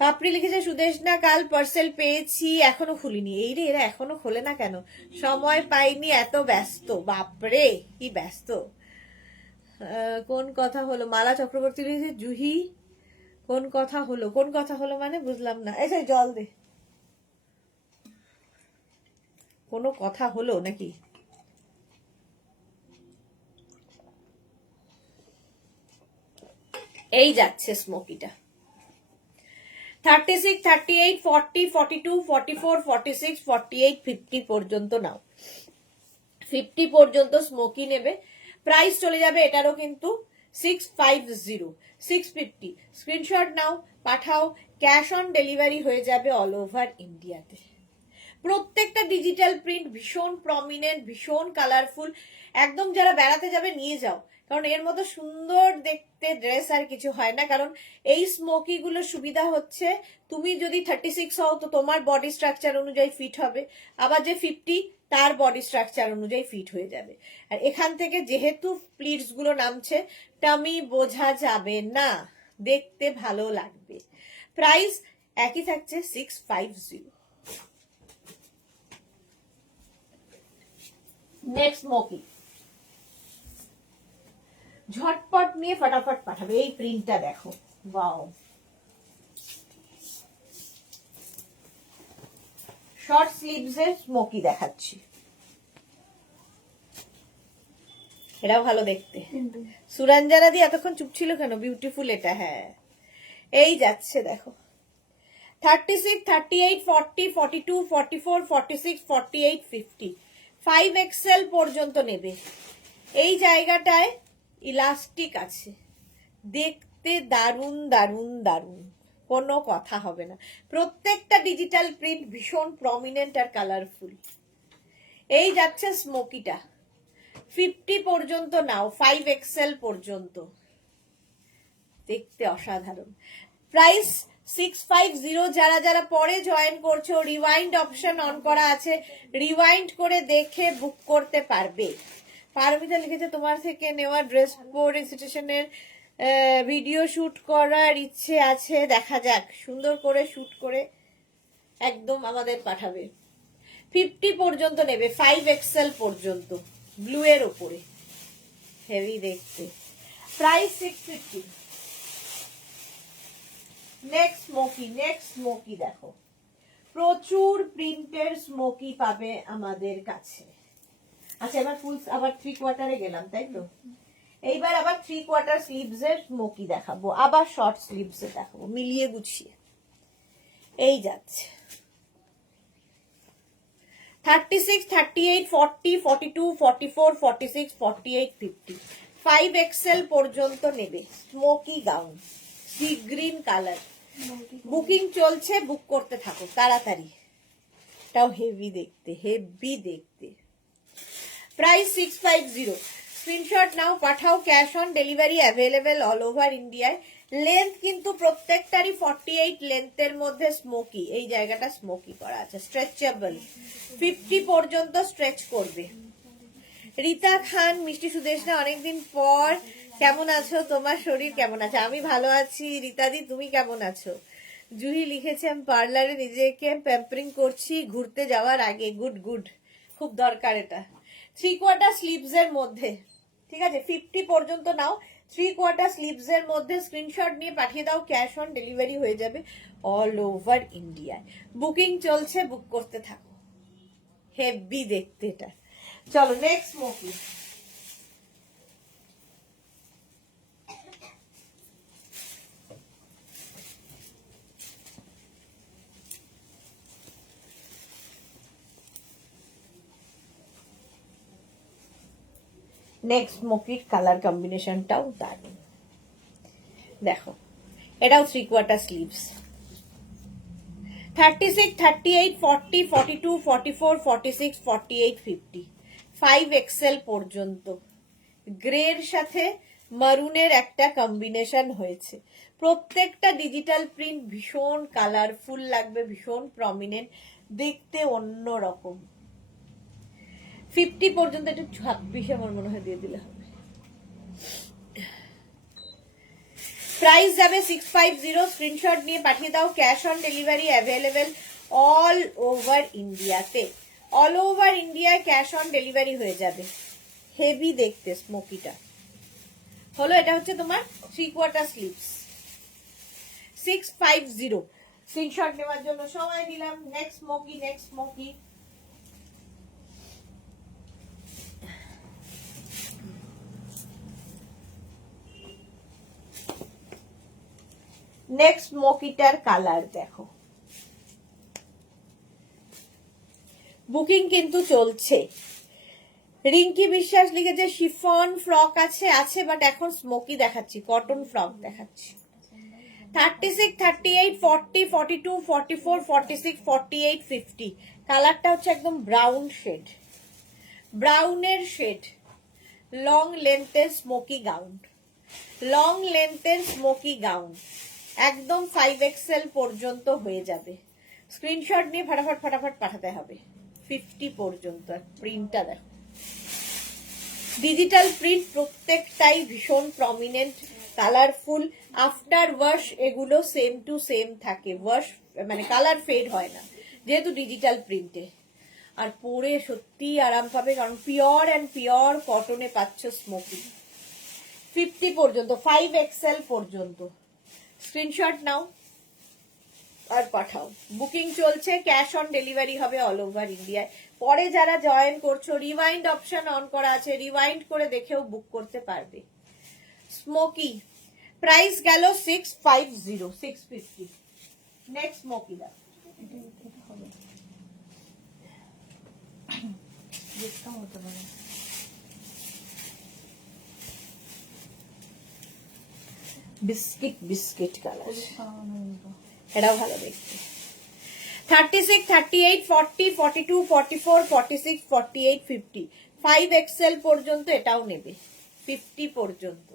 পাপড়ি লিখেছে সুদেশনা কাল পার্সেল পেয়েছি, এখনো খুলিনি। এই রে, এরা এখনো খোলে না কেন? সময় পাইনি, এত ব্যস্ত, বাপরে কি ব্যস্ত। কোন কথা হলো, মালা চক্রবর্তী লিখেছে জুহি কোন কথা হলো, কোন কথা হলো মানে বুঝলাম না। এই জল দে, কোনো কথা হলো নাকি? এই যাচ্ছে স্মোকিটা 36, 38, 40, 42, 44, 46, 48, 50 পর্যন্ত নাও। 50 পর্যন্ত স্মোকি নেবে, প্রাইস চলে যাবে এটারও কিন্তু 650, 650। স্ক্রিনশট নাও, পাঠাও, ক্যাশ অন ডেলিভারি হয়ে যাবে অল ওভার ইন্ডিয়াতে। প্রত্যেকটা ডিজিটাল প্রিন্ট ভীষণ প্রমিনেন্ট, ভীষণ কালারফুল, একদম যারা বেড়াতে যাবে নিয়ে যাও, কারণ এর মতো সুন্দর দেখতে ড্রেস আর কিছু হয় না। কারণ এই স্মোকি গুলোর সুবিধা হচ্ছে তুমি যদি 36 হও তো তোমার বডি স্ট্রাকচার অনুযায়ী ফিট হবে, আবার যে 50 তার বডি স্ট্রাকচার অনুযায়ী ফিট হয়ে যাবে। আর এখান থেকে যেহেতু প্লিটস গুলো নামছে, টামি বোঝা যাবে না, দেখতে ভালো লাগবে। প্রাইস একই থাকছে 650। নেক্সট স্মোকি, ঝটপট নিয়ে ফটাফট পাঠাবে। এই প্রিন্টটা দেখো, ওয়াও, শর্ট স্লিভস এর স্মোকি দেখাচ্ছি, এটাও ভালো দেখতে। সুরঞ্জনা দি এতক্ষণ চুপ ছিল কেন? বিউটিফুল এটা, হ্যাঁ এই যাচ্ছে দেখো 36, 38, 40, 42, 44, 46, 48, 50, 5XL পর্যন্ত নেবে। এই জায়গাটায় ইলাস্টিক আছে, দেখতে দারুন দারুন দারুন, কোনো কথা হবে না। প্রত্যেকটা ডিজিটাল প্রিন্ট ভীষণ প্রমিনেন্ট আর কালারফুল। এই যাচ্ছে স্মোকিটা 50 পর্যন্ত নাও, 5XL পর্যন্ত, দেখতে অসাধারণ। প্রাইস 650 যারা যারা পরে জয়েন করছো, রিওয়াইন্ড অপশন অন করা আছে, রিওয়াইন্ড করে দেখে বুক করতে পারবে। পারমিতা লিখেছে তোমার থেকে নেওয়া ড্রেস কোড ইনস্টিটিউশনের ভিডিও শুট করার ইচ্ছে আছে, দেখা যাক, সুন্দর করে শুট করে একদম আমাদের পাঠাবে। 50 পর্যন্ত নেবে, 5XL পর্যন্ত, ব্লু এর ওপরে, হেভি দেখতে, প্রাইস 650। নেক্সট স্মোকি দেখো, প্রচুর প্রিন্টের স্মোকি পাবে আমাদের কাছে। আচ্ছা এবার ফুল, আবার 3/4 গেলাম, তাই তো? এইবার আবার 3/4 স্লিভস এর স্মোকি দেখাবো, আবার শর্ট স্লিভস এর দেখাবো, মিলিয়ে গুছিয়ে। এই যাচ্ছে 36, 38, 40, 42, 44, 46, 48, 50, 5XL পর্যন্ত নেবে। Smoky gown, sea green colour, booking চলছে, বুক করতে থাকো তাড়াতাড়ি। এটাও হেভি দেখতে, হেভি দেখতে। প্রাইস 650। স্ক্রিনশট নাও, পাঠাও, cash on delivery available all over ইন্ডিয়ায়। লেন্থ কিন্তু প্রত্যেকটারই 48 লেন্থের মধ্যে স্মোকি, এই জায়গাটা স্মোকি করা আছে, স্ট্রেচেবল, 50 পর্যন্ত স্ট্রেচ করবে। রীতা খান, মিষ্টি সুদেশনা, অনেকদিন পর, কেমন আছো? তোমার শরীর কেমন আছে? আমি ভালো আছি রীতাদি, তুমি কেমন আছো? জুহি লিখেছে আমি পার্লারে নিজেকে প্যাম্পারিং করছি ঘুরতে যাওয়ার আগে। গুড গুড, খুব দরকার এটা। 3/4 স্লিভস এর মধ্যে, ঠিক আছে, 50 পর্যন্ত নাও। 3/4 স্লিভস এর মধ্যে স্ক্রিনশট নিয়ে পাঠিয়ে দাও, ক্যাশ অন ডেলিভারি হয়ে যাবে অল ওভার ইন্ডিয়ায়। বুকিং চলছে, বুক করতে থাকো, হেভি দেখতে এটা। চলো নেক্সট স্মোকি। নেক্সট স্মোকির কালার কম্বিনেশনটাও দারুণ দেখো, এটাও 3/4 স্লিভস। 36, 38, 40, 42, 44, 46, 48, 50, 5XL পর্যন্ত। গ্রের সাথে মারুনের একটা কম্বিনেশন হয়েছে। প্রত্যেকটা ডিজিটাল প্রিন্ট ভীষণ কালারফুল লাগবে, ভীষণ প্রমিনেন্ট দেখতে, অন্য রকম। 50 পর্যন্ত, একটু 26 আমার মনে হয় দিয়ে দিলে হবে। প্রাইস যাবে 650। স্ক্রিনশট নিয়ে পাঠিয়ে দাও, cash on delivery available all over ইন্ডিয়াতে। অল ওভার ইন্ডিয়ায় ক্যাশ অন ডেলিভারি হয়ে যাবে। হেভি দেখতে স্মোকিটা হলো, এটা হচ্ছে তোমার 3/4 স্লিভস। 650। স্ক্রিনশট নেওয়ার জন্য সময় দিলাম। Next smoky, next smoky. Next স্মোকিটার কালার দেখো, বুকিং কিন্তু চলছে। রিঙ্কি বিশ্বাস লিখেছে শিফন ফ্রক আছে, আছে বাট এখন স্মোকি দেখাচ্ছি, কটন ফ্রক দেখাচ্ছি। 36, 38, 40, 42, 44, 46, 48, 50। কালারটা হচ্ছে একদম ব্রাউন শেড, ব্রাউনের শেড। লং লেন্থের স্মোকি গাউন, লং লেন্থের স্মোকি গাউন, একদম 5XL পর্যন্ত হয়ে যাবে। স্ক্রিনশট নিয়ে ফটাফট ফটাফট পাঠাতে হবে। 50 পর্যন্ত। প্রিন্টটা দেখো, ডিজিটাল প্রিন্ট, প্রত্যেকটাই ভীষণ প্রমিনেন্ট, কালারফুল। আফটার ওয়াশ এগুলো সেম টু সেম থাকে, ওয়াশ মানে কালার ফেড হয় না যেহেতু ডিজিটাল প্রিন্টে। আর পরে সত্যি আরাম পাবে, কারণ পিওর অ্যান্ড পিওর কটনে পাচ্ছ স্মোকি। 50 পর্যন্ত, 5XL পর্যন্ত। স্ক্রিনশট নাও আর পাঠাও, বুকিং চলছে, ক্যাশ অন ডেলিভারি হবে অল ওভার ইন্ডিয়ায়। পরে যারা জয়েন করছো, রিওয়াইন্ড অপশন অন করা আছে, রিওয়াইন্ড করে দেখেও বুক করতে পারবে। স্মোকি প্রাইস গেল 650, 650। নেক্সট স্মোকি দাও, বিস্কিট বিস্কিট কালার, এটাও ভালো দেখতে। 36, 38, 40, 42, 44, 46, 48, 50, 5XL পর্যন্ত এটাও নেবে। 50 পর্যন্ত।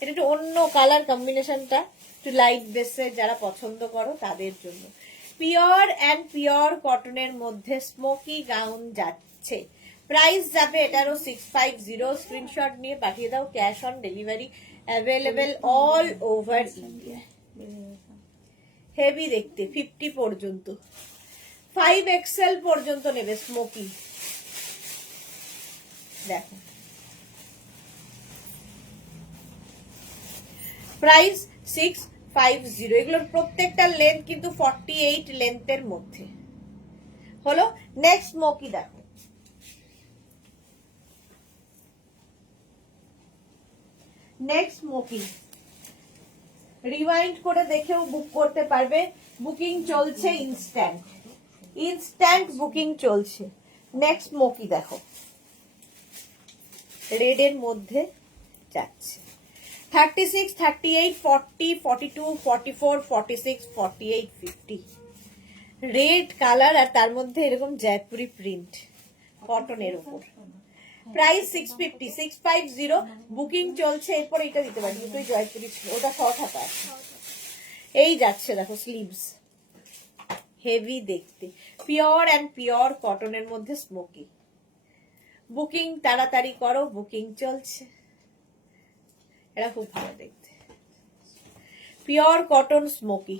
এটা একটু অন্য কালার কম্বিনেশনটা, একটু লাইট বেসে যারা পছন্দ করো তাদের জন্য। পিওর অ্যান্ড পিওর কটনের মধ্যে স্মোকি গাউন যাচ্ছে, প্রাইস যাবে এটারও 650। স্ক্রিনশট নিয়ে পাঠিয়ে দাও, cash on delivery available all over India. Heavy দেখতে, 50 পর্যন্ত, 5XL পর্যন্ত নেবে স্মোকি। দেখো প্রাইস 650। এগুলোর প্রত্যেকটা লেন্থ কিন্তু 48 লেন্থের মধ্যে হলো। নেক্সট স্মোকি দেখো, নেক্সট স্মোকি রিওয়াইন্ড করে দেখেও বুক করতে পারবে, বুকিং চলছে ইনস্ট্যান্ট, ইনস্ট্যান্ট বুকিং চলছে। নেক্সট স্মোকি দেখো, রেড এর মধ্যে যাচ্ছে, 36, 38, 40, 42, 44, 46, 48, 50 রেড কালার, আর তার মধ্যে এরকম জয়পুরি প্রিন্ট কটনের উপর। প্রাইস 650, 650 বুকিং চলছে। এরপর এটা দিতে পারি, দুটোই জয়পুরি ছিল, ওটা শর্ট হাতা আছে। এই যাচ্ছে দেখো স্লিভস, হেভি দেখতে, পিওর অ্যান্ড পিওর কটনের মধ্যে স্মোকি। বুকিং তাড়াতাড়ি করো, বুকিং চলছে। এটা খুব ভালো দেখতে, পিওর কটন স্মোকি।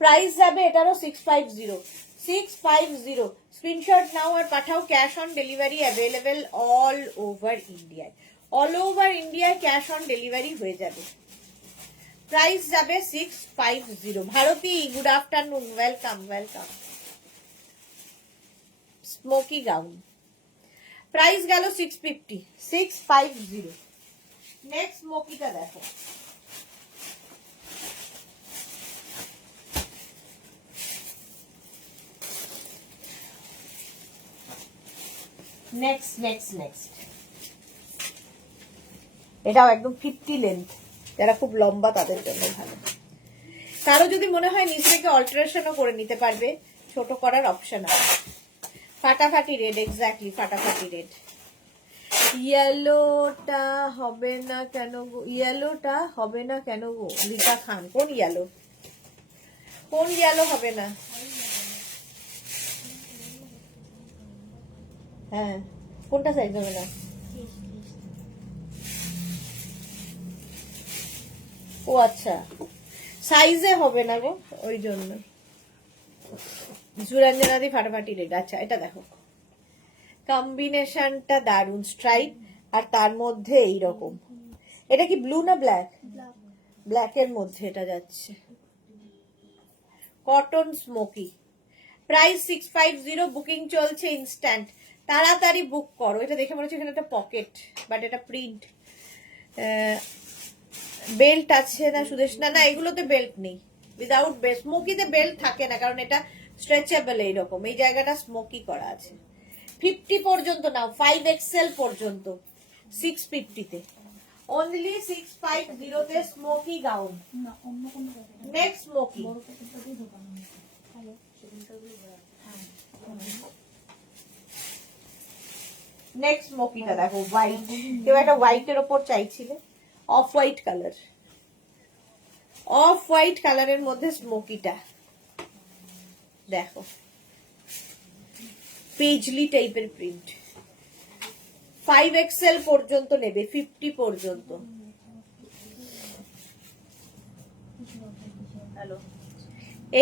প্রাইস যাবে এটারও 650, 650। স্ক্রিনশট নাও আর পাঠাও, cash on delivery available all over ইন্ডিয়ায়, অল ওভার ইন্ডিয়ায় ক্যাশ অন ডেলিভারি হয়ে যাবে। প্রাইস যাবে 650। Bharati good afternoon, welcome welcome. Smocky gown price গেল 650, 650। নেক্সট স্মোকিটা দেখো, নেক্সট নেক্সট নেক্সট এটাও একদম 50 লেন্থ, যারা খুব লম্বা তাদের জন্য ভালো। কারো যদি মনে হয় নিচ থেকে অল্টারেশনও করে নিতে পারবে, ছোট করার অপশন আছে। ফাটাফাটি রেড, এক্স্যাক্টলি ফাটাফাটি রেড। ইয়েলোটা হবে না কেন গো, ইয়েলোটা হবে না কেন গো রিতা খান? কোন ইয়েলো, কোন ইয়েলো হবে না? হ্যাঁ, কোনটা সাইজ হবে না? ও আচ্ছা, সাইজে হবে না গো, ওই জন্য। জুরাঞ্জনাদি ফাটাফাটি রেড। আচ্ছা এটা দেখো, কম্বিনেশনটা দারুন, স্ট্রাইপ আর তার মধ্যে এইরকম। এটা কি ব্লু না ব্ল্যাক? ব্ল্যাকের মধ্যে এটা যাচ্ছে, কটন স্মোকি। প্রাইস 650, বুকিং চলছে ইনস্ট্যান্ট, তাড়াতাড়ি বুক করো। এটা দেখে মনে হচ্ছে এখানে একটা পকেট, বাট এটা প্রিন্ট। বেল্ট আছে না সুদেশ? না না, এগুলোতে বেল্ট নেই, উইদাউট বেল্ট। স্মোকিতে বেল্ট থাকে না, কারণ এটা স্ট্রেচেবল এইরকম, এই জায়গাটা স্মোকি করা আছে। 50 পর্যন্ত নাও, 5XL পর্যন্ত 650-তে, অনলি 650-তে smoky gown. Next smoky, next স্মোকিটা দেখো, হোয়াইট। কেউ একটা হোয়াইটের ওপর চাইছিলে, off white colour, off white কালারের মধ্যে স্মোকিটা দেখো, পেজলি টাইপের প্রিন্ট। 5XL পর্যন্ত নেবে, 50 পর্যন্ত।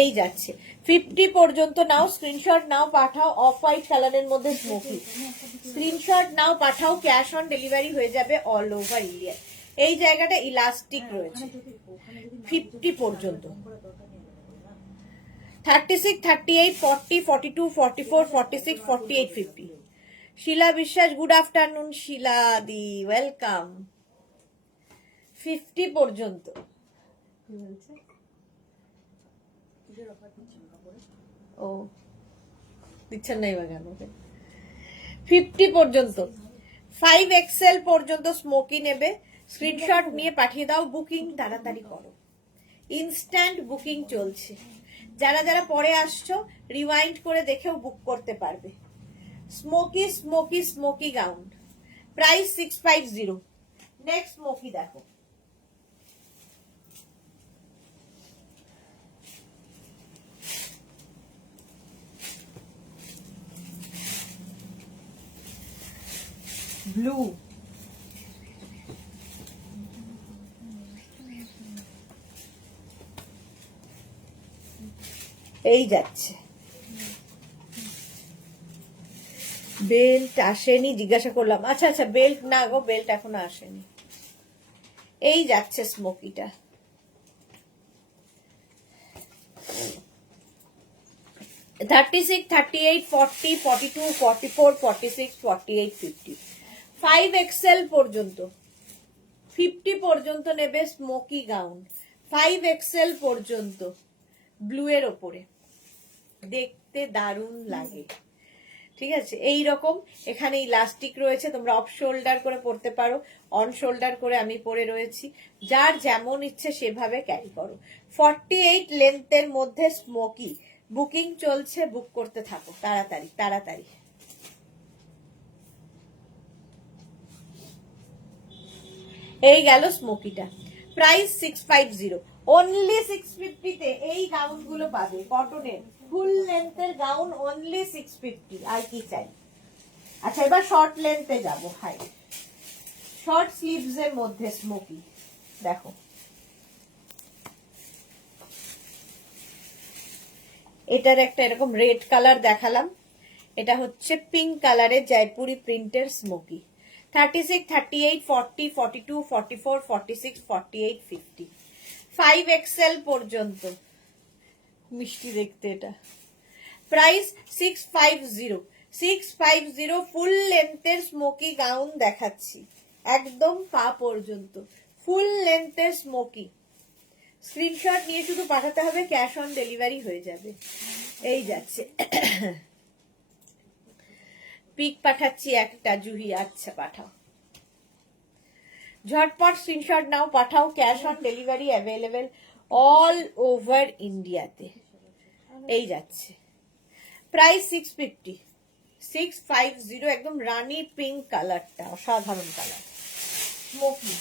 এই যাচ্ছে 50 পর্যন্ত নাও, স্ক্রিনশট নাও পাঠাও, অফ হোয়াইট কালারের মধ্যে স্মোকি। স্ক্রিনশট নাও পাঠাও, ক্যাশ অন ডেলিভারি হয়ে যাবে অল ওভার ইন্ডিয়া। এই জায়গাটা ইলাস্টিক রয়েছে, 50 পর্যন্ত। 36, 38, 40, 42, 44, 46, 48, 50। শিলা বিশ্বাস গুড আফটারনুন, শিলা দি ওয়েলকাম। 50 পর্যন্ত। ও দিচ্ছেন না এবার কেন? 50 পর্যন্ত, 5XL পর্যন্ত স্মোকি নেবে। স্ক্রিনশট নিয়ে পাঠিয়ে দাও, বুকিং তাড়াতাড়ি করো, ইনস্ট্যান্ট বুকিং চলছে। যারা যারা পরে আসছো রিওয়াইন্ড করে দেখেও বুক করতে পারবে। Smoky smoky smoky gown, price 650। Next smoky দেখো, ব্লু, এই যাচ্ছে। বেল্ট আসেনি, জিজ্ঞাসা করলাম। আচ্ছা আচ্ছা, বেল্ট না গো, বেল্ট এখনো আসেনি। এই যাচ্ছে স্মোকিটা। 36, 38, 40, 42, 44, 46, 48, 50, 5XL পর্যন্ত, 50 পর্যন্ত নেবে স্মোকি গাউন, 5XL পর্যন্ত, ব্লু এর ওপরে, দেখতে দারুণ লাগে। ঠিক আছে, এই রকম এখানে ইলাস্টিক রয়েছে, তোমরা অফ শোল্ডার করে পরতে পারো, অন শোল্ডার করে আমি পরে রয়েছি, যার যেমন ইচ্ছে সেভাবে ক্যারি করো। 48 লেন্থের মধ্যে স্মোকি, বুকিং চলছে, বুক করতে থাকো তাড়াতাড়ি তাড়াতাড়ি। এই গেল স্মোকিটা। প্রাইস 650, অনলি 650 তে এই গাউন গুলো পাবে, কটনের ফুল লেন্থের গাউন, অনলি 650। আর কি চাই? আচ্ছা, এবার শর্ট লেন্থে যাব। হাই শর্ট স্লিভস এর মধ্যে স্মোকি দেখো, এটার একটা এরকম রেড কালার দেখালাম, এটা হচ্ছে পিঙ্ক কালারের জয়পুরি প্রিন্টের স্মোকি। 36, 38, 40, 42, 44, 46, 48, 50, 5XL পর্যন্ত, মিষ্টি দেখতে এটা। প্রাইস 650, 650 ফুল লেন্থের স্মোকি গাউন দেখাচ্ছি, একদম পা পর্যন্ত ফুল লেন্থের স্মোকি। স্ক্রিনশট নিয়ে শুধু পাঠাতে হবে, ক্যাশ অন ডেলিভারি হয়ে যাবে। এই যাচ্ছে। পিক পাঠাচ্ছি একটা, জুহি। আচ্ছা পাঠাও, ঝটপট স্ক্রিনশট নাও, পাঠাও। Cash on delivery available all over ইন্ডিয়াতে। এই যাচ্ছে। প্রাইস 650, 650, একদম রানী পিঙ্ক কালারটা, অসাধারণ কালার, স্মোকি।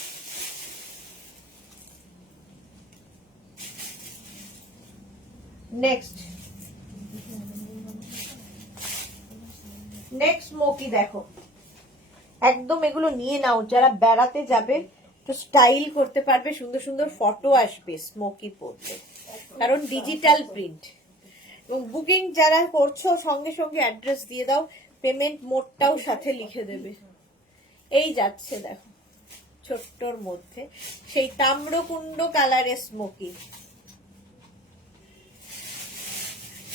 নেক্সট স্মোকি দেখো, একদম এগুলো নিয়ে নাও, যারা বেড়াতে যাবে তো স্টাইল করতে পারবে, সুন্দর সুন্দর ফটো আসবে স্মোকি পরলে, কারণ ডিজিটাল প্রিন্ট। এবং বুকিং যারা করছো সঙ্গে সঙ্গে অ্যাড্রেস দিয়ে দাও, পেমেন্ট মোডটাও সাথে লিখে দেবে। এই যাচ্ছে দেখো, ছোট্টর মধ্যে সেই তাম্রকুণ্ড কালারের স্মোকি,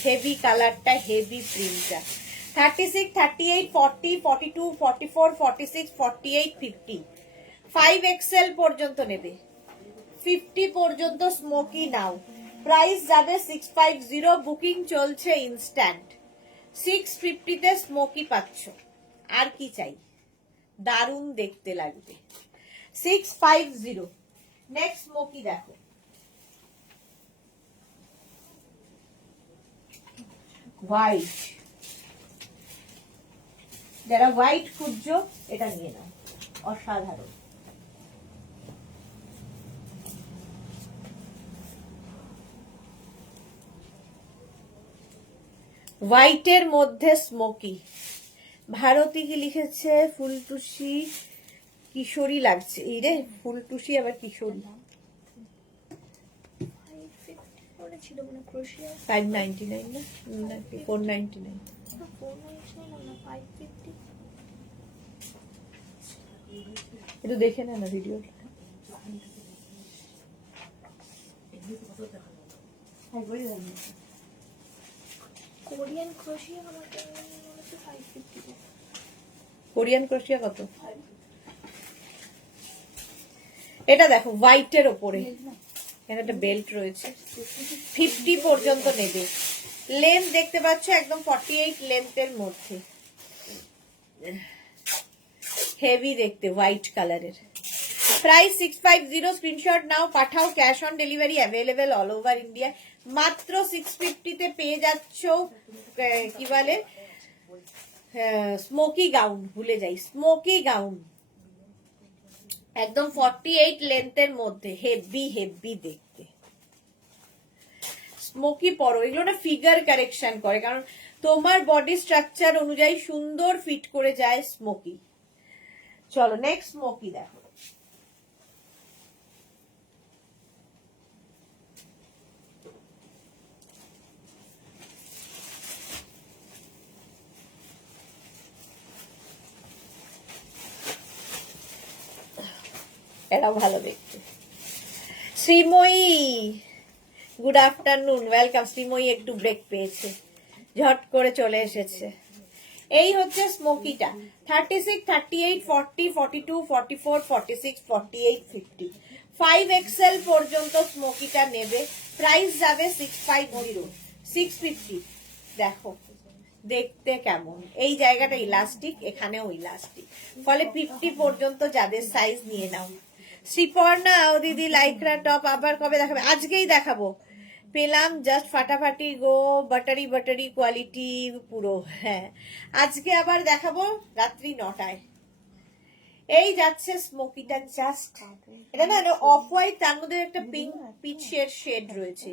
হেভি কালারটা, হেভি প্রিন্টটা। 36, 38, 40, 42, 44, 46, 48, 50, 5XL পর্যন্ত নেবে, 50 পর্যন্ত স্মোকি নাও। প্রাইস যাবে 650, বুকিং চলছে ইনস্ট্যান্ট। 650 তে স্মোকি পাচ্ছ, আর কি চাই? দারুণ দেখতে লাগবে। 650। নেক্সট স্মোকি দেখো, হোয়াইট, যারা হোয়াইট খুঁজছো এটা নিয়ে নাও, অসাধারণ। হোয়াইটের মধ্যে স্মোকি, ভারতী কি লিখেছে? ফুলটুসি কিশোরী লাগছে। এই রে, ফুলটুসি আবার কিশোরী। 599 না, 499। একটু দেখে না ভিডিও। কোরিয়ান ক্রোশিয়া আমার জন্য 550। কোরিয়ান ক্রোশিয়া কত? এটা দেখো হোয়াইটের ওপরে, এখানে একটা বেল্ট রয়েছে, 50 পর্যন্ত নেবে। লেন্থ দেখতে পাচ্ছ একদম 48 লেন্থের মধ্যে, হেভি দেখতে, হোয়াইট কালারের। প্রাইস 650, স্ক্রিনশট নাও, পাঠাও। Cash on delivery available all over India. মাত্র 650 তে পেয়ে যাচ্ছ কি বলে, স্মোকি গাউন। ভুলে যাই, স্মোকি গাউন একদম 48 লেন্থের মধ্যে, হেভি হেভি দেখতে। স্মোকি পরো, এগুলো না ফিগার কারেকশন করে, কারণ তোমার বডি স্ট্রাকচার অনুযায়ী সুন্দর ফিট করে যায় স্মোকি। চলো নেক্সট স্মোকি দেখো। এটাও ভালো দেখতে। Srimoyee good afternoon, welcome. Srimoyee একটু ব্রেক পেয়েছে, ঝট করে চলে এসেছে। এই হচ্ছে স্মোকিটা, 36, 38, 40, 42, 44, 46, 48, 50, 5XL পর্যন্ত স্মোকিটা নেবে। প্রাইস যাবে 650, 650। দেখো দেখতে কেমন, এই জায়গাটা ইলাস্টিক, এখানেও ইলাস্টিক, ফলে 50 পর্যন্ত যাদের সাইজ নিয়ে নাও। শ্রীপর্ণা ও দিদি লাইক্রা টপ আবার কবে দেখাবে? আজকেই দেখাবো, পেলাম জাস্ট ফাটাফাটি গো, বাটারি বাটারি কোয়ালিটি পুরো। হ্যাঁ আজকে আবার দেখাবো রাত্রি 9টায়। এই যাচ্ছে স্মোকিটা, জাস্ট এটা না অফ হোয়াইট, তার মধ্যে একটা পিঙ্ক পিচের শেড রয়েছে,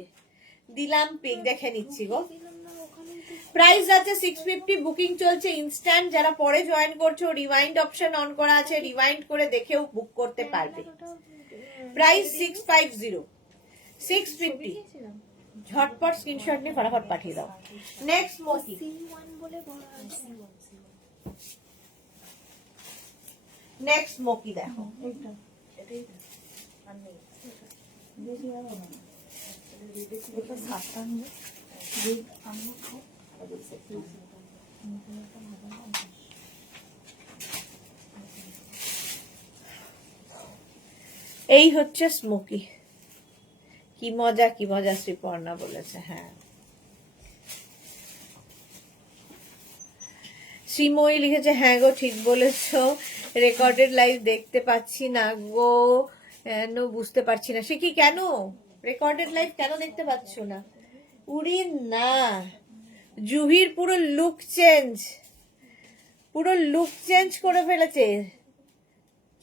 দিলাম পিঙ্ক, দেখে নিচ্ছি গো। প্রাইস আছে 650, বুকিং চলছে ইনস্ট্যান্ট। যারা পরে জয়েন করছো রিওয়াইন্ড অপশন অন করা আছে, রিওয়াইন্ড করে দেখেও বুক করতে পারবে। প্রাইস 650, 650। ঝটপট স্ক্রিনশট নিয়ে ফটাফট পাঠিয়ে দাও। নেক্সট স্মোকি, নেক্সট স্মোকি দেখো। এই হচ্ছে স্মোকি, কি মজা কি মজা, শ্রীপর্ণা বলেছে। হ্যাঁ শ্রীময়ী লিখেছে, হ্যাঁ গো ঠিক বলেছো, রেকর্ডেড লাইভ দেখতে পাচ্ছি না গো, কেন বুঝতে পারছি না। সে কি, কেন রেকর্ডেড লাইভ কেন দেখতে পাচ্ছ না? উড়ি না, জুহির পুরো লুক চেঞ্জ, পুরো লুক চেঞ্জ করে ফেলেছে,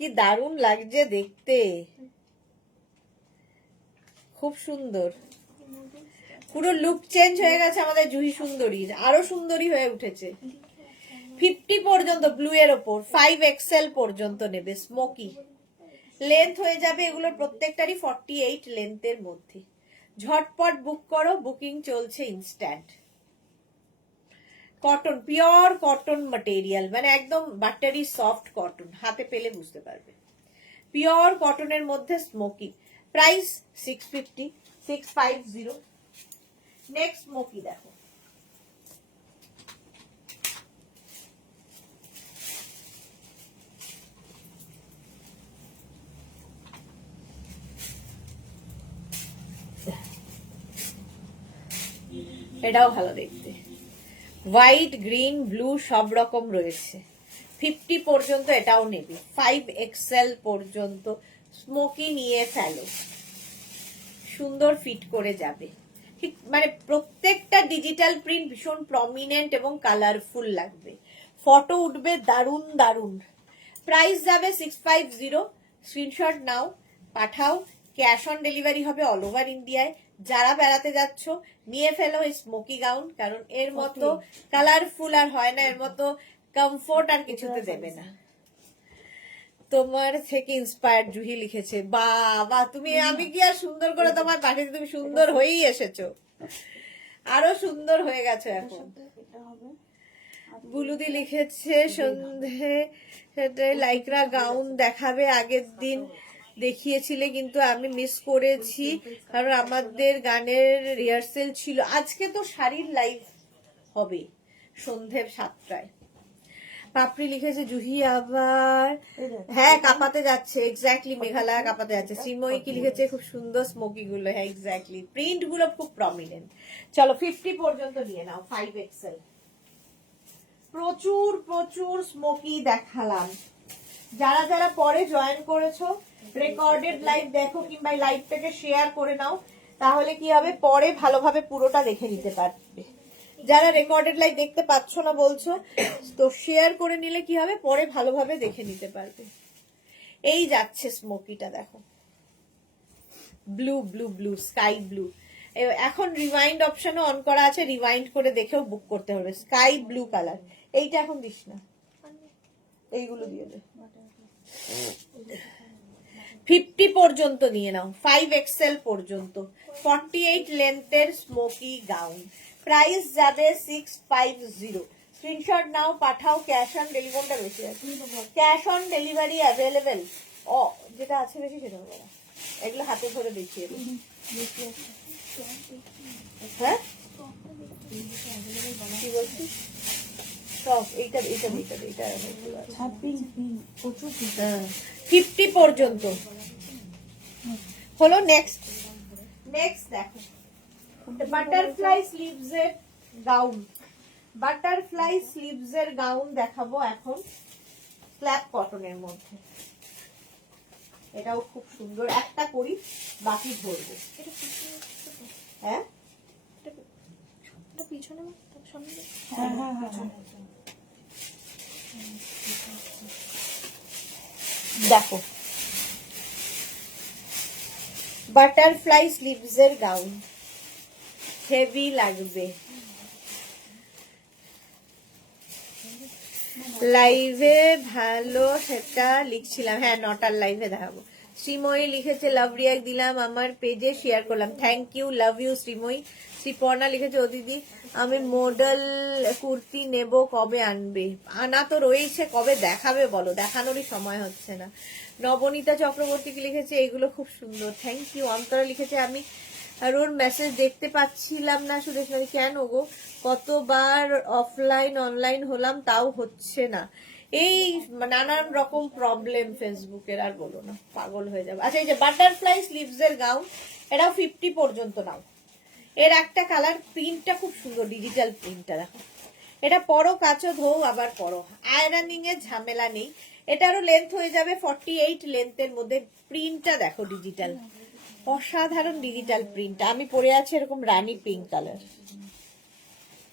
কি দারুণ লাগছে দেখতে, খুব সুন্দর, পুরো লুক চেঞ্জ হয়ে গেছে আমাদের জুহি সুন্দরীর, আরো সুন্দরী হয়ে উঠেছে। 50 পর্যন্ত ব্লু এর ওপর, 5XL পর্যন্ত নেবে স্মোকি। লেন্থ হয়ে যাবে এগুলোর প্রত্যেকটারই 48 লেন্থের মধ্যে। ঝটপট বুক করো, বুকিং চলছে instant. Cotton, pure cotton material, মানে একদম বাটারি সফট কটন, হাতে পেলে বুঝতে পারবে। পিওর কটনের মধ্যে স্মোকি, প্রাইস 650, 650। নেক্সট স্মোকি দেখো। এটাও ভালো দেখতে, হোয়াইট গ্রিন ব্লু সব রকম রয়েছে। 50 পর্যন্ত এটাও নেবে, 5XL পর্যন্ত স্মোকি নিয়ে ফেলো, সুন্দর ফিট করে যাবে। ঠিক মানে প্রত্যেকটা ডিজিটাল প্রিন্ট ভীষণ প্রমিনেন্ট এবং কালারফুল লাগবে, ফটো উঠবে দারুন দারুন। প্রাইস যাবে 650, স্ক্রিনশট নাও পাঠাও, ক্যাশ অন ডেলিভারি হবে অল ওভার ইন্ডিয়ায়। যারা বেড়াতে যাচ্ছ নিয়ে ফেলো এই স্মোকি গাউন, কারণ এর মতো কালারফুল আর হয় না, এর মতো কমফোর্ট আর কিছুতে দেবে না। তোমার থেকে ইন্সপায়ার্ড, জুহি লিখেছে। বাবা তুমি, আমি কি আর সুন্দর করে তোমার পাঠিয়ে, তুমি সুন্দর হয়েই এসেছো, আরো সুন্দর হয়ে গেছো এখন। বুলুদি লিখেছে, সন্ধে লাইকরা গাউন দেখাবে, আগের দিন দেখিয়েছিলে কিন্তু আমি মিস করেছি, কারণ আমাদের গানের রিহার্সেল ছিল। আজকে তো শাড়ির লাইভ হবে সন্ধে 7টায়। পাপড়ি লিখেছে, জুহি আবার হ্যাঁ কাঁপাতে যাচ্ছে, এক্স্যাক্টলি মেঘালয় কাঁপাতে যাচ্ছে। শ্রীময়ী কি লিখেছে, খুব সুন্দর স্মোকি গুলো, হ্যাঁ এক্স্যাক্টলি, প্রিন্ট গুলো খুব প্রমিনেন্ট। চলো 50 পর্যন্ত নিয়ে নাও, 5XL। প্রচুর প্রচুর স্মোকি দেখালাম। যারা যারা পরে জয়েন করেছো রেকর্ডেড লাইভ দেখো, কিংবা লাইভটাকে শেয়ার করে নাও, তাহলে কি হবে পরে ভালোভাবে পুরোটা দেখে নিতে পারবে। যারা রেকর্ডেড লাইভ দেখতে পাচ্ছ না বলছো, তো শেয়ার করে নিলে কি হবে পরে ভালোভাবে দেখে নিতে পারবে। এই যাচ্ছে স্মোকিটা দেখো, blue blue blue sky blue. এখন রিওয়াইন্ড অপশনও অন করা আছে, রিওয়াইন্ড করে দেখেও বুক করতে হবে। স্কাই ব্লু কালার, এইটা এখন দিস না, এইগুলো দিয়ে দে। 50 পর্যন্ত নিয়ে নাও, 5XL পর্যন্ত, 48 লেন্থের স্মোকি গাউন, প্রাইস যাবে 650। স্ক্রিনশট নাও, পাঠাও, ক্যাশ অন ডেলিভারিটা বেশি আছে, ক্যাশ অন ডেলিভারি অ্যাভেলেবেল। ও যেটা আছে বেশি সেটা হবে না, এগুলো হাতে ধরে দেখিয়ে দিই। হ্যাঁ কি বলছিস? টপ এইটা এইটা এইটা এইটা 50 পর্যন্ত হলো। নেক্সট দেখো, বাটারফ্লাই স্লিভস এর গাউন, বাটারফ্লাই স্লিভস এর গাউন দেখাবো এখন, স্ল্যাব কটনের মধ্যে। এটাও খুব সুন্দর, একটা করি বাকি ধরবো। হ্যাঁ পিছনে দেখো, বাটারফ্লাই স্লিভস এর গাউন, হেভি লাগবে। লাইভে ভালো সেটা লিখছিলাম, হ্যাঁ 9টার লাইভে দেখাবো। শ্রীময়ী লিখেছে লাভ রিয়াক্ট দিলাম, আমার পেজে শেয়ার করলাম, thank you, love you Srimoyee. Sriparna লিখেছে ও দিদি আমি মডেল কুর্তি নেব, কবে আনবে? আনা তো রয়েছে, কবে দেখাবে বলো, দেখানোরই সময় হচ্ছে না। নবনীতা চক্রবর্তী লিখেছে এগুলো খুব সুন্দর, থ্যাংক ইউ। অন্তরা লিখেছে আমি আর ওর মেসেজ দেখতে পাচ্ছিলাম না সুদেশ, কেন গো, কতবার অফলাইন অনলাইন হলাম তাও হচ্ছে না, এই নানান রকম প্রবলেম ফেসবুকের, আর বলো না, পাগল হয়ে যাবে। আচ্ছা এই যে বাটারফ্লাই স্লিভস এর গাউন, এটাও 50 পর্যন্ত নাও। এর একটা কালার, প্রিন্টটা খুব সুন্দর, ডিজিটাল প্রিন্টটা দেখো, এটা পরো কাচো ধোও আবার পরো, আয়রনিং এর ঝামেলা নেই। এটারও লেন্থ হয়ে যাবে 48 লেন্থের মধ্যে। প্রিন্টটা দেখো ডিজিটাল, অসাধারণ ডিজিটাল প্রিন্ট। আমি পরে আছি এরকম রানী পিঙ্ক কালার,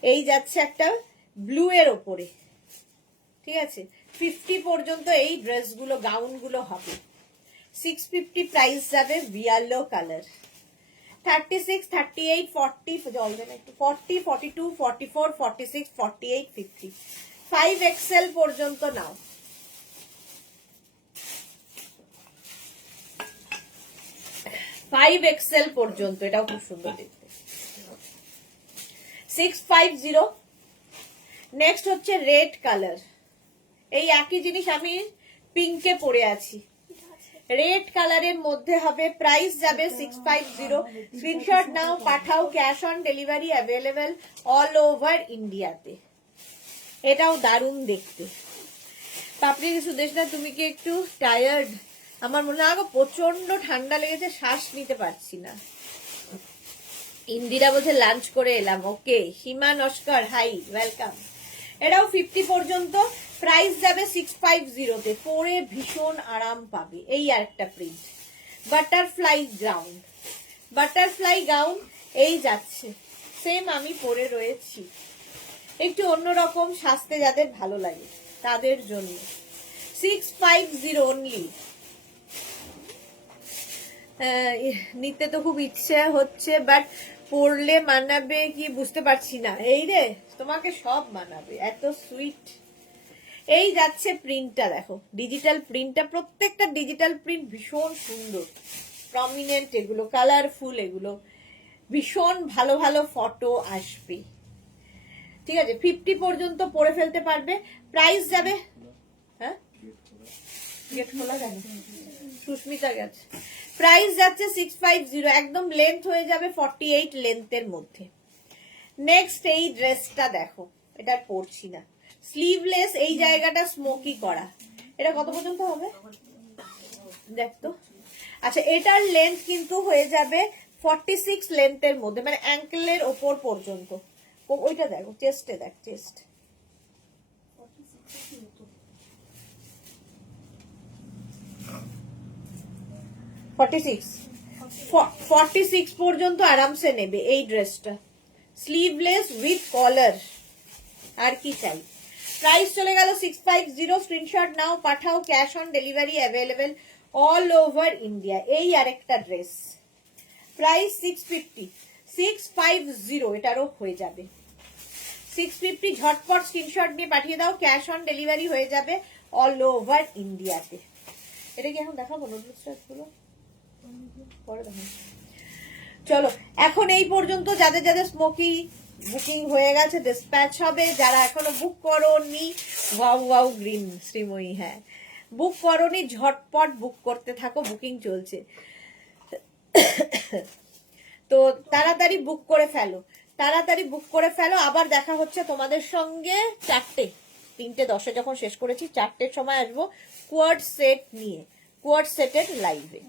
এই যাচ্ছে একটা ব্লু এর ওপরে, ঠিক আছে। 50 পর্যন্ত এই ড্রেসগুলো গাউনগুলো হবে, 650 প্রাইস যাবে। ইয়েলো কালার, 36, 38, 40 জলবে না একটু, 40, 42, 44, 46, 48, 50, 5XL পর্যন্ত নাও। XL পর্যন্ত, এটাও খুব সুন্দর দেখতে, 650। নেক্সট হচ্ছে রেড কালার, এই একই জিনিস আমি পিঙ্কে পরে আছি, রেড কালারের মধ্যে হবে, প্রাইস যাবে 650। স্ক্রিনশট নাও, পাঠাও, cash on delivery available all over ইন্ডিয়াতে। এটাও দারুণ দেখতে। পাপড়ি সুদেশ না, তুমি কি একটু টায়ার্ড? আমার মনে হয় প্রচন্ড ঠান্ডা লেগেছে, শ্বাস নিতে পারছি না। ইন্দিরা বলছে লাঞ্চ করে এলাম, ওকে। হিমা নস্কর হাই, ওয়েলকাম। এটাও 50 পর্যন্ত, প্রাইস যাবে 650-তে, পরে ভীষণ আরাম পাবে। এই আর একটা print, butterfly gown, butterfly gown এই যাচ্ছে, সেম আমি পরে রয়েছি, একটু অন্যরকম সাজতে যাদের ভালো লাগে তাদের জন্য, 650 অনলি। নিতে তো খুব ইচ্ছে হচ্ছে, বাট পরলে মানাবে কি বুঝতে পারছি না। এই রে, তোমাকে সব মানাবে, এত সুইট। এই যাচ্ছে প্রিন্টটা দেখো, ডিজিটাল প্রিন্টটা, প্রত্যেকটা ডিজিটাল প্রিন্ট ভীষণ সুন্দর, প্রমিনেন্ট, এগুলো কালারফুল, এগুলো ভীষণ ভালো ভালো ফটো আসবে, ঠিক আছে। 50 পর্যন্ত পরে ফেলতে পারবে, প্রাইস যাবে, হ্যাঁ গেট খোলা যাবে, সুস্মিতা গেছে, প্রাইস যাচ্ছে 650, একদম লেন্থ হয়ে যাবে 48 লেন্থের মধ্যে। নেক্সট এই ড্রেসটা দেখো, এটা পরছি না, স্লিভলেস, এই জায়গাটা স্মোকি করা, এটা কত পর্যন্ত হবে দেখতো। আচ্ছা এটার লেন্থ কিন্তু হয়ে যাবে 46 লেন্থের মধ্যে, মানে অ্যাঙ্কেলের ওপর পর্যন্ত। ওইটা দেখো, চেস্টে দেখ, চেস্ট 46 পর্যন্ত আরামসে নেবে এই ড্রেসটা, স্লিভলেস উইথ কলার, আর কি চাই। প্রাইস চলে গেল 650, স্ক্রিনশট নাও, পাঠাও, cash on delivery available all over India. এই আরেকটা ড্রেস, প্রাইস 650, এটারও হয়ে যাবে 650, ঝটপট স্ক্রিনশট নিয়ে পাঠিয়ে দাও, ক্যাশ অন ডেলিভারি হয়ে যাবে অল ওভার ইন্ডিয়াতে। এটা কি এখন দেখাবো নুডলস গুলো? পরে দেখাবো। চলো এখন এই পর্যন্ত যাদের যাদের স্মোকি বুকিং হয়ে গেছে ডিসপ্যাচ হবে, যারা এখনো বুক করোনি ওয়াও ওয়াও গ্রিন শ্রীময়ী, হ্যাঁ বুক করোনি ঝটপট বুক করতে থাকো, বুকিং চলছে। তো তাড়াতাড়ি বুক করে ফেলো, তাড়াতাড়ি বুক করে ফেলো। আবার দেখা হচ্ছে তোমাদের সঙ্গে 3:10 যখন শেষ করেছি 4টের সময় আসবো কোয়াড সেট নিয়ে, কোয়াড সেটের লাইভে।